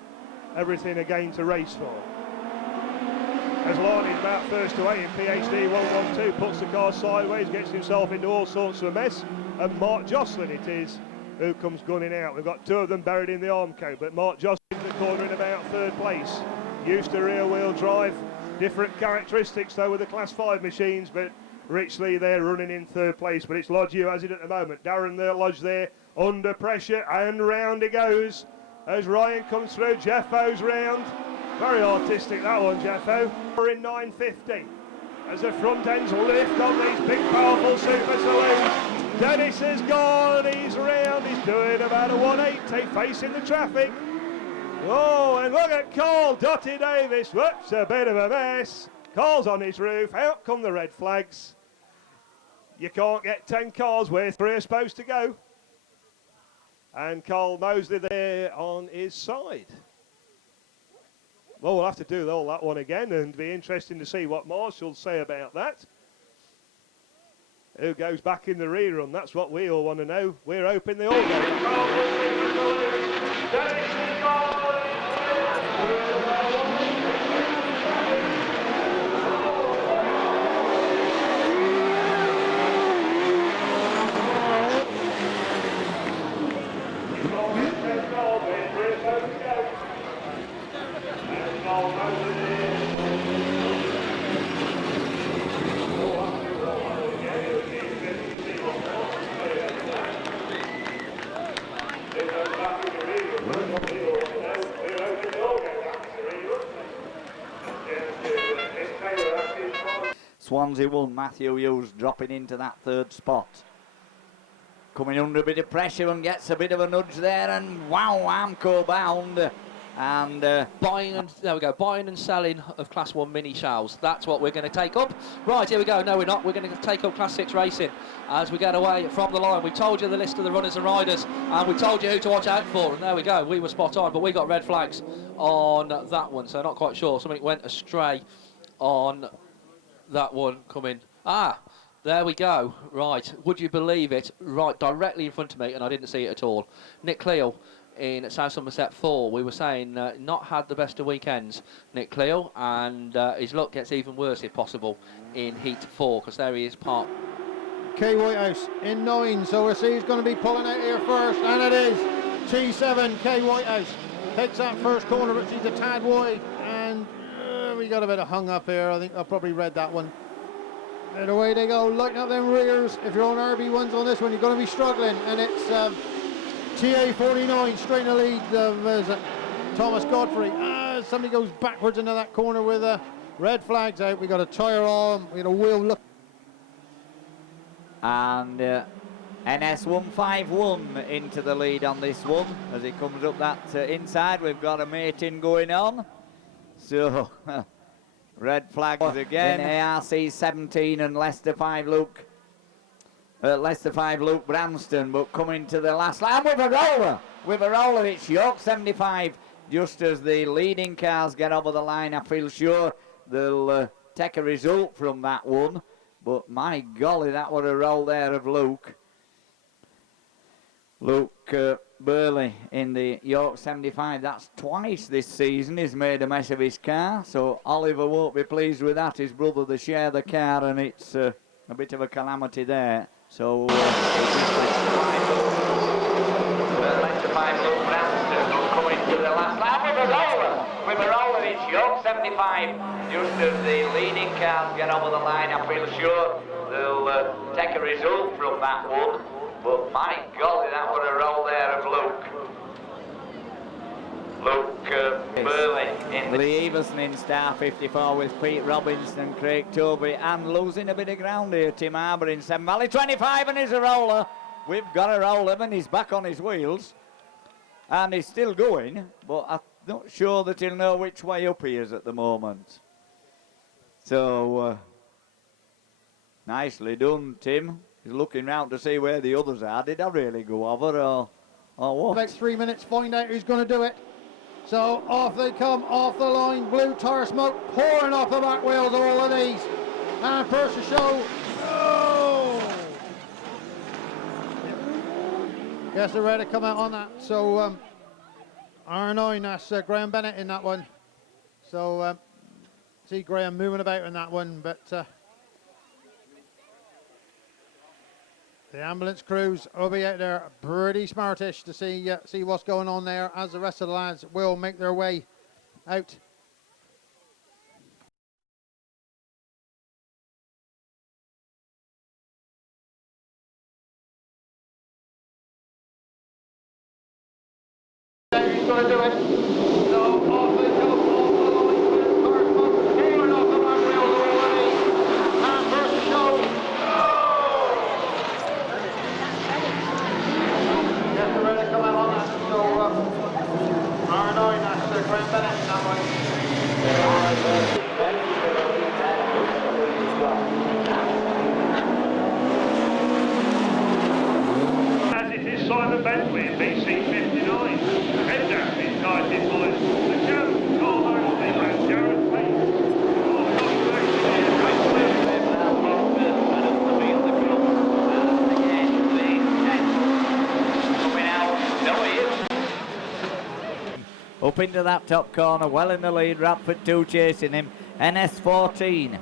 everything again to race for. As Larney's about first away in PhD 112, puts the car sideways, gets himself into all sorts of a mess, and Mark Jocelyn it is who comes gunning out. We've got 2 of them buried in the Armco, but Mark Jocelyn in the corner in about 3rd place. Used to rear wheel drive, different characteristics though with the Class 5 machines, but Rich Lee there running in 3rd place, but it's Lodge who has it at the moment. Darren there, Lodge there, under pressure, and round he goes. As Ryan comes through, Jeffo's round. Very artistic that one, Jeffo. We're in 950. As the front ends lift on these big powerful super saloons. Dennis has gone, he's round, he's doing about a 180 facing the traffic. Oh, and look at Carl Dottie Davis. Whoops, a bit of a mess. Carl's on his roof, out come the red flags. You can't get 10 cars where 3 are supposed to go. And Carl Mosley there on his side. Well, we'll have to do all that one again, and be interesting to see what Marshall say about that. Who goes back in the rerun? That's what we all want to know. We're hoping they all go. Swansea 1, Matthew Hughes dropping into that third spot. Coming under a bit of pressure and gets a bit of a nudge there, and wow, Amco bound. And buying and there we go, buying and selling of Class 1 mini shells. That's what we're going to take up. Right, here we go. No, we're not. We're going to take up Class 6 racing as we get away from the line. We told you the list of the runners and riders, and we told you who to watch out for. And there we go. We were spot on, but we got red flags on that one, so not quite sure. Something went astray on that one coming. There we go. Right, would you believe it? Right, directly in front of me, and I didn't see it at all. Nick Cleo in South Somerset 4. We were saying not had the best of weekends, Nick Cleo, and his luck gets even worse if possible in Heat 4, because there he is part. K Whitehouse in 9, so we'll see who's going to be pulling out here first, and it is T7 K Whitehouse. Takes that first corner, but she's a tad wide, and we got a bit of hung up here. I think I probably read that one. And away they go, lighting up them rears. If you're on RB1s on this one, you're going to be struggling, and it's TA49 straight in the lead of Thomas Godfrey. Somebody goes backwards into that corner with red flags out. We got a tyre on, we got a wheel look. And NS151 into the lead on this one as it comes up that inside. We've got a mating going on. So, red flags again. In ARC 17 and Leicester 5 Luke. Leicester 5 Luke Branston, but coming to the last line with a roller. With a roller, it's York 75. Just as the leading cars get over the line, I feel sure they'll take a result from that one. But my golly, that was a roll there of Luke. Luke Burley in the York 75. That's twice this season he's made a mess of his car. So Oliver won't be pleased with that. His brother, they share the car, and it's a bit of a calamity there. So Leicester 5 Luke Branston will come into the last lap with a roller. With a roller, it's York 75. Just as the leading cars get over the line, I feel sure they'll take a result from that one. But my golly, that was a roll there of Luke Burley in Lee Everson in star 54 with Pete Robinson, Craig Toby, and losing a bit of ground here, Tim Harbour in Seven Valley 25, and he's a roller. We've got a roller, and he's back on his wheels, and he's still going, but I'm not sure that he'll know which way up he is at the moment. So, nicely done, Tim. He's looking round to see where the others are. Did I really go over, or what? About 3 minutes, find out who's going to do it. So off they come, off the line, blue tyre smoke pouring off the back wheels of all of these. And first to show, guess they're ready to come out on that. So R9, that's Graham Bennett in that one. So see Graham moving about in that one, but the ambulance crews will be out there pretty smartish to see what's going on there, as the rest of the lads will make their way out. He's going to do it. So off they go, off the line, car smoke pouring off the back wheels already. And first to show. Yes, they're ready to come out on that. So R9, that's Graham Bennett in that one. As it is Simon Bentley in BC up into that top corner, well in the lead. Radford 2 chasing him. NS14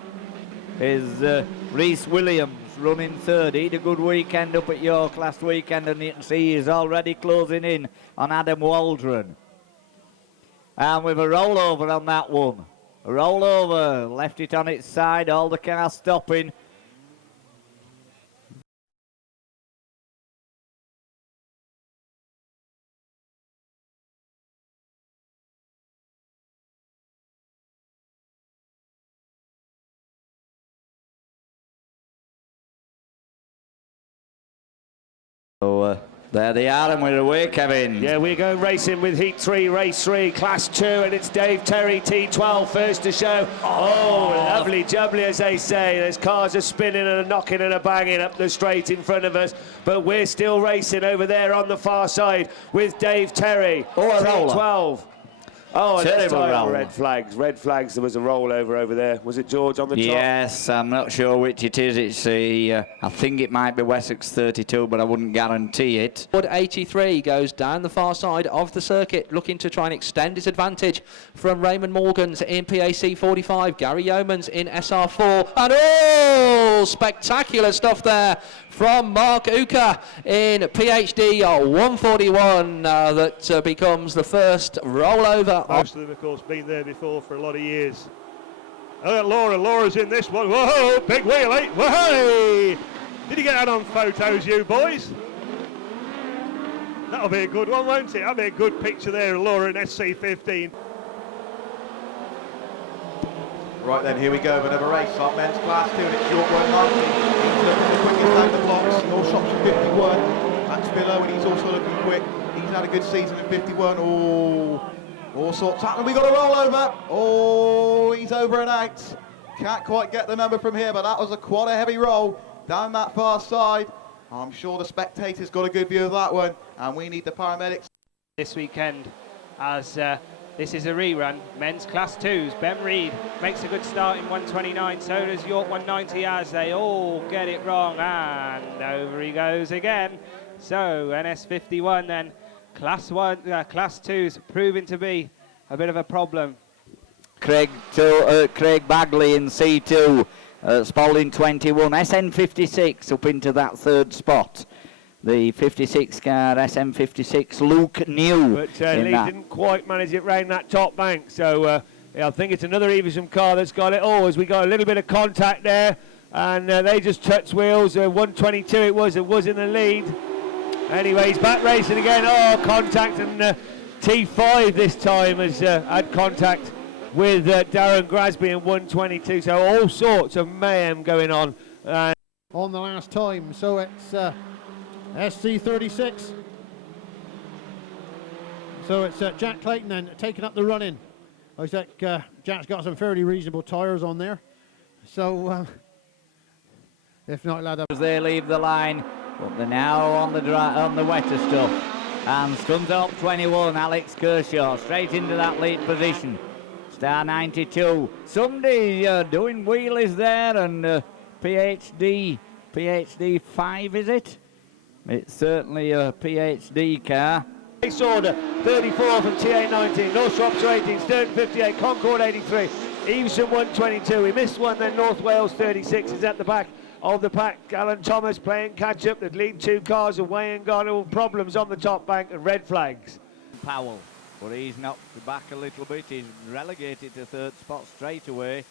is Reese Williams running third. He had a good weekend up at York last weekend, and you can see he's already closing in on Adam Waldron. And with a rollover on that one. A rollover, left it on its side, all the cars stopping. So there they are, and we're away, Kevin. Yeah, we're going racing with Heat 3, Race 3, Class 2, and it's Dave Terry, T12, first to show. Oh, lovely jubbly, as they say. There's cars are spinning and a knocking and a banging up the straight in front of us, but we're still racing over there on the far side with Dave Terry, T12. Oh, and this time red flags. Red flags. There was a rollover over there. Was it George on the top? Yes, I'm not sure which it is. It's I think it might be Wessex 32, but I wouldn't guarantee it. 83 goes down the far side of the circuit, looking to try and extend his advantage from Raymond Morgan's in PAC 45, Gary Yeomans in SR4, and oh, spectacular stuff there from Mark Uka in PhD 141 that becomes the first rollover. Most of them, of course, been there before for a lot of years. Oh, Laura's in this one. Whoa, big wheelie. Whoa! Did you get that on photos, you boys? That'll be a good one, won't it? That'll be a good picture there of Laura in SC15. Right then, here we go, another race on men's class 2, and it's York 190. He's looking the quickest down the blocks. Your shop's 51. Max below, and he's also looking quick. He's had a good season in 51. Oh, all sorts happening. We got a rollover. Oh, he's over and out. Can't quite get the number from here, but that was quite a heavy roll down that far side. I'm sure the spectators got a good view of that one, and we need the paramedics this weekend as this is a rerun. Men's Class 2s. Ben Reed makes a good start in 129. So does York 190 as they all get it wrong. And over he goes again. So NS51 then. Class 2s proving to be a bit of a problem. Craig Bagley in C2. Spalding 21. SN56 up into that third spot. The 56 car, SM56, Luke New. But Lee didn't quite manage it round that top bank, so yeah, I think it's another Evesham car that's got it. Oh, as we got a little bit of contact there, and they just touched wheels. 122 it was in the lead. Anyway, he's back racing again. Oh, contact, and T5 this time has had contact with Darren Grasby in 122, so all sorts of mayhem going on. On the last time, so it's SC36. So it's Jack Clayton then taking up the running. I think Jack's got some fairly reasonable tyres on there. So if not, lad, they leave the line, but they're now on the wetter stuff. And Scunthorpe 21, Alex Kershaw straight into that lead position. Star 92. Somebody doing wheelies there, and PhD 5, is it? It's certainly a PhD car. Race order, 34 from TA19, North Shropshire 18, Sturton 58, Concord 83, Evesham 122. We missed one, then North Wales 36 is at the back of the pack. Alan Thomas playing catch up. The lead two cars away and gone. All problems on the top bank and red flags. Powell, but he's knocked back a little bit. He's relegated to third spot straight away.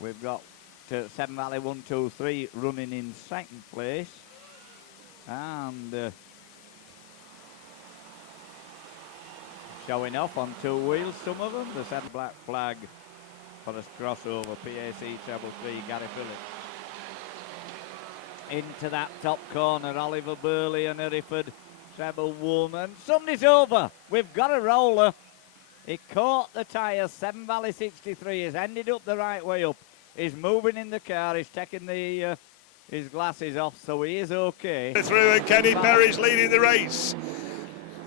We've got Seven Valley 1, 2, 3 running in second place. And showing off on two wheels, some of them. The set black flag for a crossover, PAC 3, Gary Phillips. Into that top corner, Oliver Burley and Hereford treble woman. Somebody's over. We've got a roller. He caught the tyre. Seven Valley 63 has ended up the right way up. He's moving in the car. He's taking the his glasses off, so he is okay. Through, and Kenny Perry's leading the race.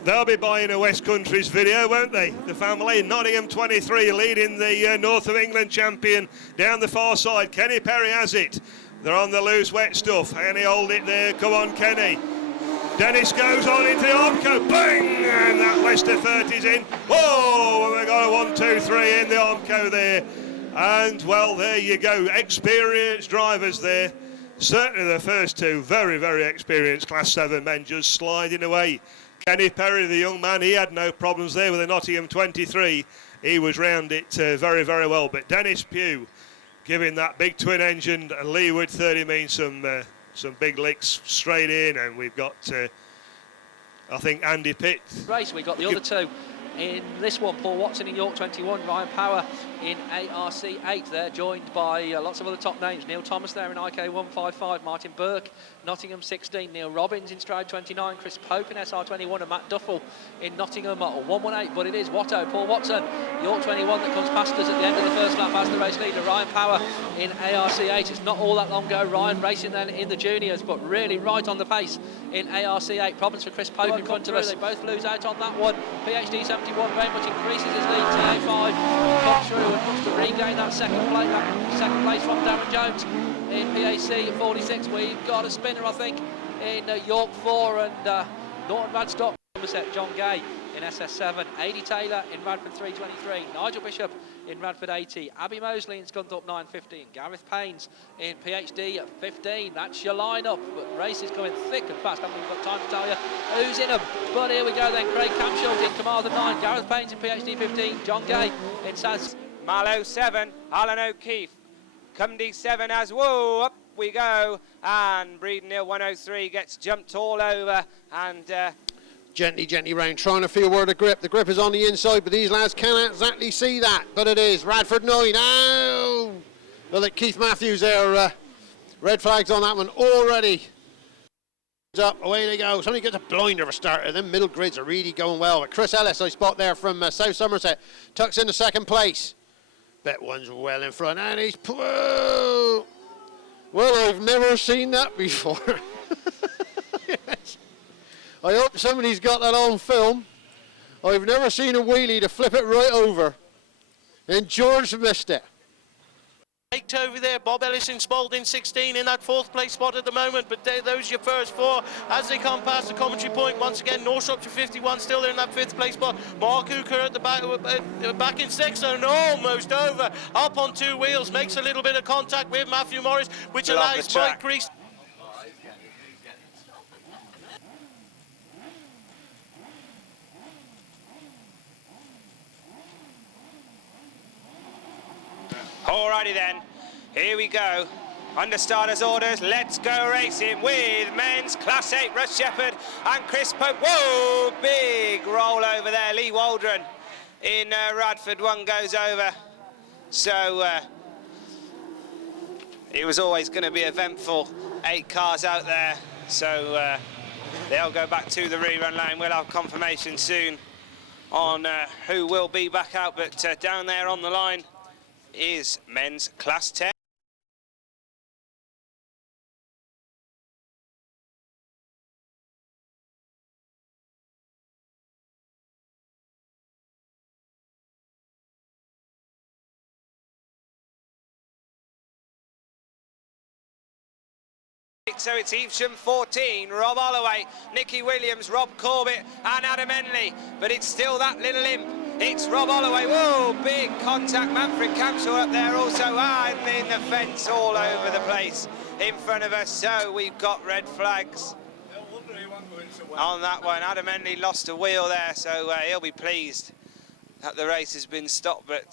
They'll be buying a West Country's video, won't they? The family, Nottingham 23 leading the North of England champion down the far side. Kenny Perry has it. They're on the loose wet stuff. Can he hold it there? Come on, Kenny. Dennis goes on into the Armco, bang, and that Leicester 30's in. Whoa, and we got a 1, 2, 3 in the Armco there. And well, there you go, experienced drivers there. Certainly the first two, very, very experienced Class 7 men just sliding away. Kenny Perry, the young man, he had no problems there with the Nottingham 23. He was round it very, very well. But Dennis Pugh giving that big twin engine leeward 30 means some big licks straight in, and we've got I think Andy Pitt. Race, we got the other two in this one. Paul Watson in York 21, Ryan Power in ARC 8 there, joined by lots of other top names. Neil Thomas there in IK 155, Martin Burke, Nottingham 16, Neil Robbins in Stride 29, Chris Pope in SR 21, and Matt Duffel in Nottingham 118. But it is Watto, Paul Watson, York 21, that comes past us at the end of the first lap as the race leader. Ryan Power in ARC 8. It's not all that long ago. Ryan racing then in the juniors, but really right on the pace in ARC 8. Problems for Chris Pope in front of us. They both lose out on that one. PhD 71 very much increases his lead. TA5 comes through and looks to regain that second place from Darren Jones in PAC 46. We've got a spinner, I think, in York 4, and Norton Radstock, Somerset, John Gay in SS7, Adi Taylor in Radford 323, Nigel Bishop in Radford 80, Abby Mosley in Scunthorpe 915, Gareth Paynes in PhD 15. That's your lineup, but race is going thick and fast. I haven't even got time to tell you who's in them. But here we go then. Craig Camshield in Commander 9, Gareth Paynes in PhD 15, John Gay in SAS. Mallow 7, Alan O'Keefe, Cumdy 7 as, whoa, up we go, and Breeden Hill 103 gets jumped all over, and Gently round, trying to feel where the grip is on the inside, but these lads cannot exactly see that, but it is Radford 9. Oh, well, at Keith Matthews there, red flags on that one already. Up, away they go. Somebody gets a blinder for starter. Them middle grids are really going well. But Chris Ellis, I spot there from South Somerset, tucks into second place. Bet one's well in front, and he's... Whoa! Well, I've never seen that before. Yes. I hope somebody's got that on film. I've never seen a wheelie to flip it right over. And George missed it. Over there, Bob Ellis in Spalding 16 in that fourth place spot at the moment, but those are your first four as they come past the commentary point. Once again, Northshropshire 51 still there in that fifth place spot. Mark Hooker at the back in sixth, and almost over, up on two wheels, makes a little bit of contact with Matthew Morris, which allows Mike Grease. Alrighty then, here we go. Under starters orders, let's go racing with men's Class 8, Russ Shepherd and Chris Pope. Whoa, big roll over there. Lee Waldron in Radford, one goes over. So it was always going to be eventful, 8 cars out there. So they'll go back to the rerun lane. We'll have confirmation soon on who will be back out, but down there on the line is men's Class 10. So it's Evesham 14, Rob Holloway, Nicky Williams, Rob Corbett and Adam Henley, but it's still that little imp. It's Rob Holloway. Whoa, big contact. Manfred Campbell up there also, and in the fence all over the place in front of us. So we've got red flags on that one. Adam Henley lost a wheel there, so he'll be pleased that the race has been stopped. But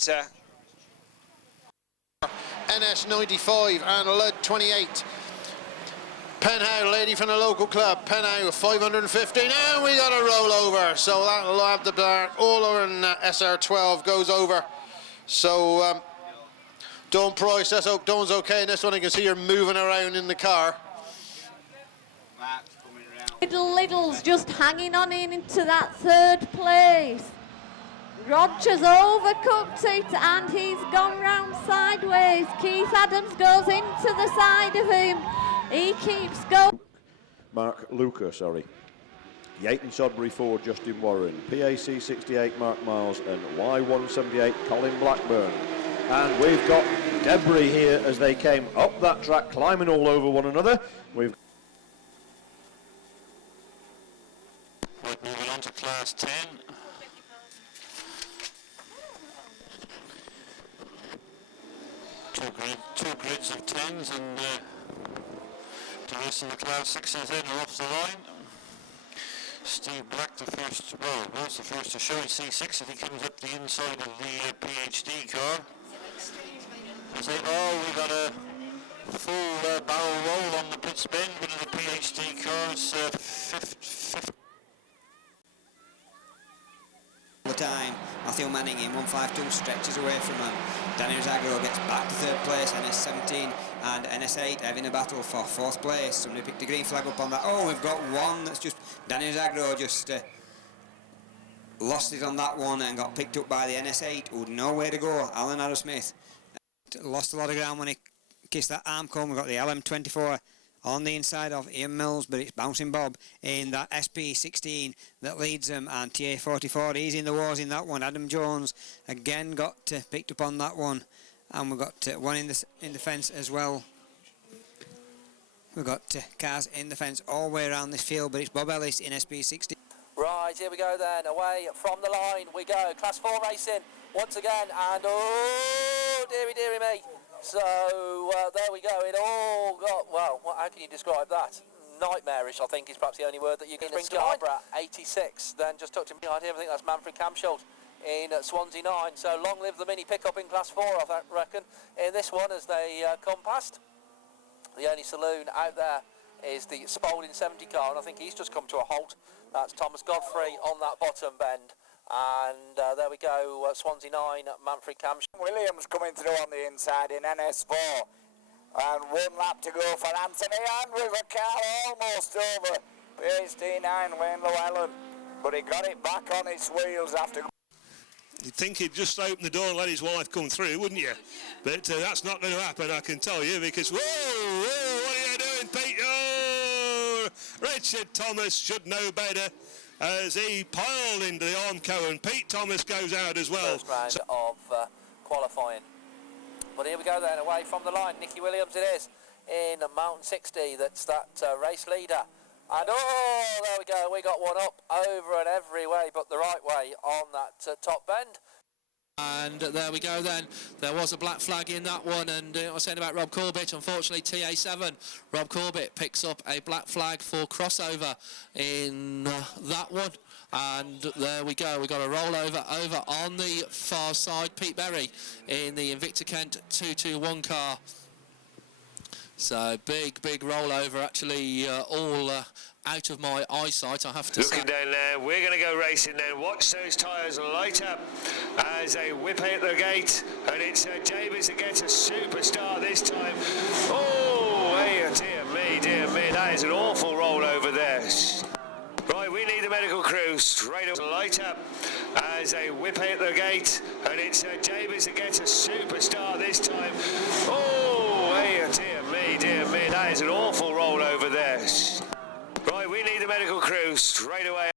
NS95 and Lud 28. Penhow, lady from the local club, Penhow 515, and we got a rollover, so that'll have the bar all over, and SR12 goes over. So Dawn Price, let's hope Dawn's okay in this one. You can see her moving around in the car. Little's just hanging on into that third place. Rogers overcooked it and he's gone round sideways. Keith Adams goes into the side of him. He keeps going. Mark Luca, sorry. Yaton Sodbury Ford, Justin Warren. PAC 68, Mark Miles, and Y178, Colin Blackburn. And we've got debris here as they came up that track, climbing all over one another. We've Moving on to class 10. Two grids of 10s, and the rest of the class 6s in are off the line. Steve Black, the first, well, was the first to show his C6 as he comes up the inside of the PhD car. We've got a full barrel roll on the pit spin. One of the PhD cars, fifth. The time, Matthew Manning in 152 stretches away from him. Daniel Zagro gets back to third place, NS17 and NS8 having a battle for fourth place. Somebody picked the green flag up on that. Oh, we've got one that's just, Daniel Zagro just lost it on that one and got picked up by the NS8 who had nowhere to go. Alan Arrowsmith lost a lot of ground when he kissed that arm cone. We've got the LM24 on the inside of Ian Mills, but it's Bouncing Bob in that SP16 that leads them, and TA44, he's in the wars in that one. Adam Jones again got picked up on that one, and we've got one in the fence as well. We've got cars in the fence all the way around this field, but it's Bob Ellis in SP16. Right, here we go then, away from the line we go. Class 4 racing once again, and oh, dearie me. So there we go, it all got, well, how can you describe that? Nightmarish, I think, is perhaps the only word that you can bring to mind. Scarborough, 86, then just tucked in behind here, I think that's Manfred Camsholt in Swansea 9. So long live the mini pickup in Class 4, I reckon, in this one as they come past. The only saloon out there is the Spalding 70 car, and I think he's just come to a halt. That's Thomas Godfrey on that bottom bend. And there we go, Swansea 9, Manfred Camsholt. Williams coming through on the inside in NS4. And one lap to go for Anthony, and with a car almost over PhD 9 Wayne Llewellyn. But he got it back on its wheels after... You'd think he'd just open the door and let his wife come through, wouldn't you? But that's not going to happen, I can tell you, because, whoa, what are you doing, Pete? Oh, Richard Thomas should know better, as he piled into the Armco, and Pete Thomas goes out as well. First round of qualifying. But here we go then, away from the line. Nicky Williams it is in Mountain 60. That's that race leader. And oh, there we go. We got one up over and every way, but the right way on that top bend. And there we go then. There was a black flag in that one, and I was saying about Rob Corbett, unfortunately TA7, Rob Corbett picks up a black flag for crossover in that one. And there we go, we got a rollover over on the far side. Pete Berry in the Invicta Kent 221 car. So big rollover, actually all out of my eyesight, I have to say. Looking down there, we're going to go racing then. Watch those tyres light up as they whip out the gate, and it's Davies that gets a superstar this time. Oh, hey, dear me, that is an awful rollover there. Right, we need the medical crew straight up, light up as they whip out the gate, and it's Davies that gets a superstar this time. Oh, hey, dear me, that is an awful rollover there. Right, we need the medical crew straight away.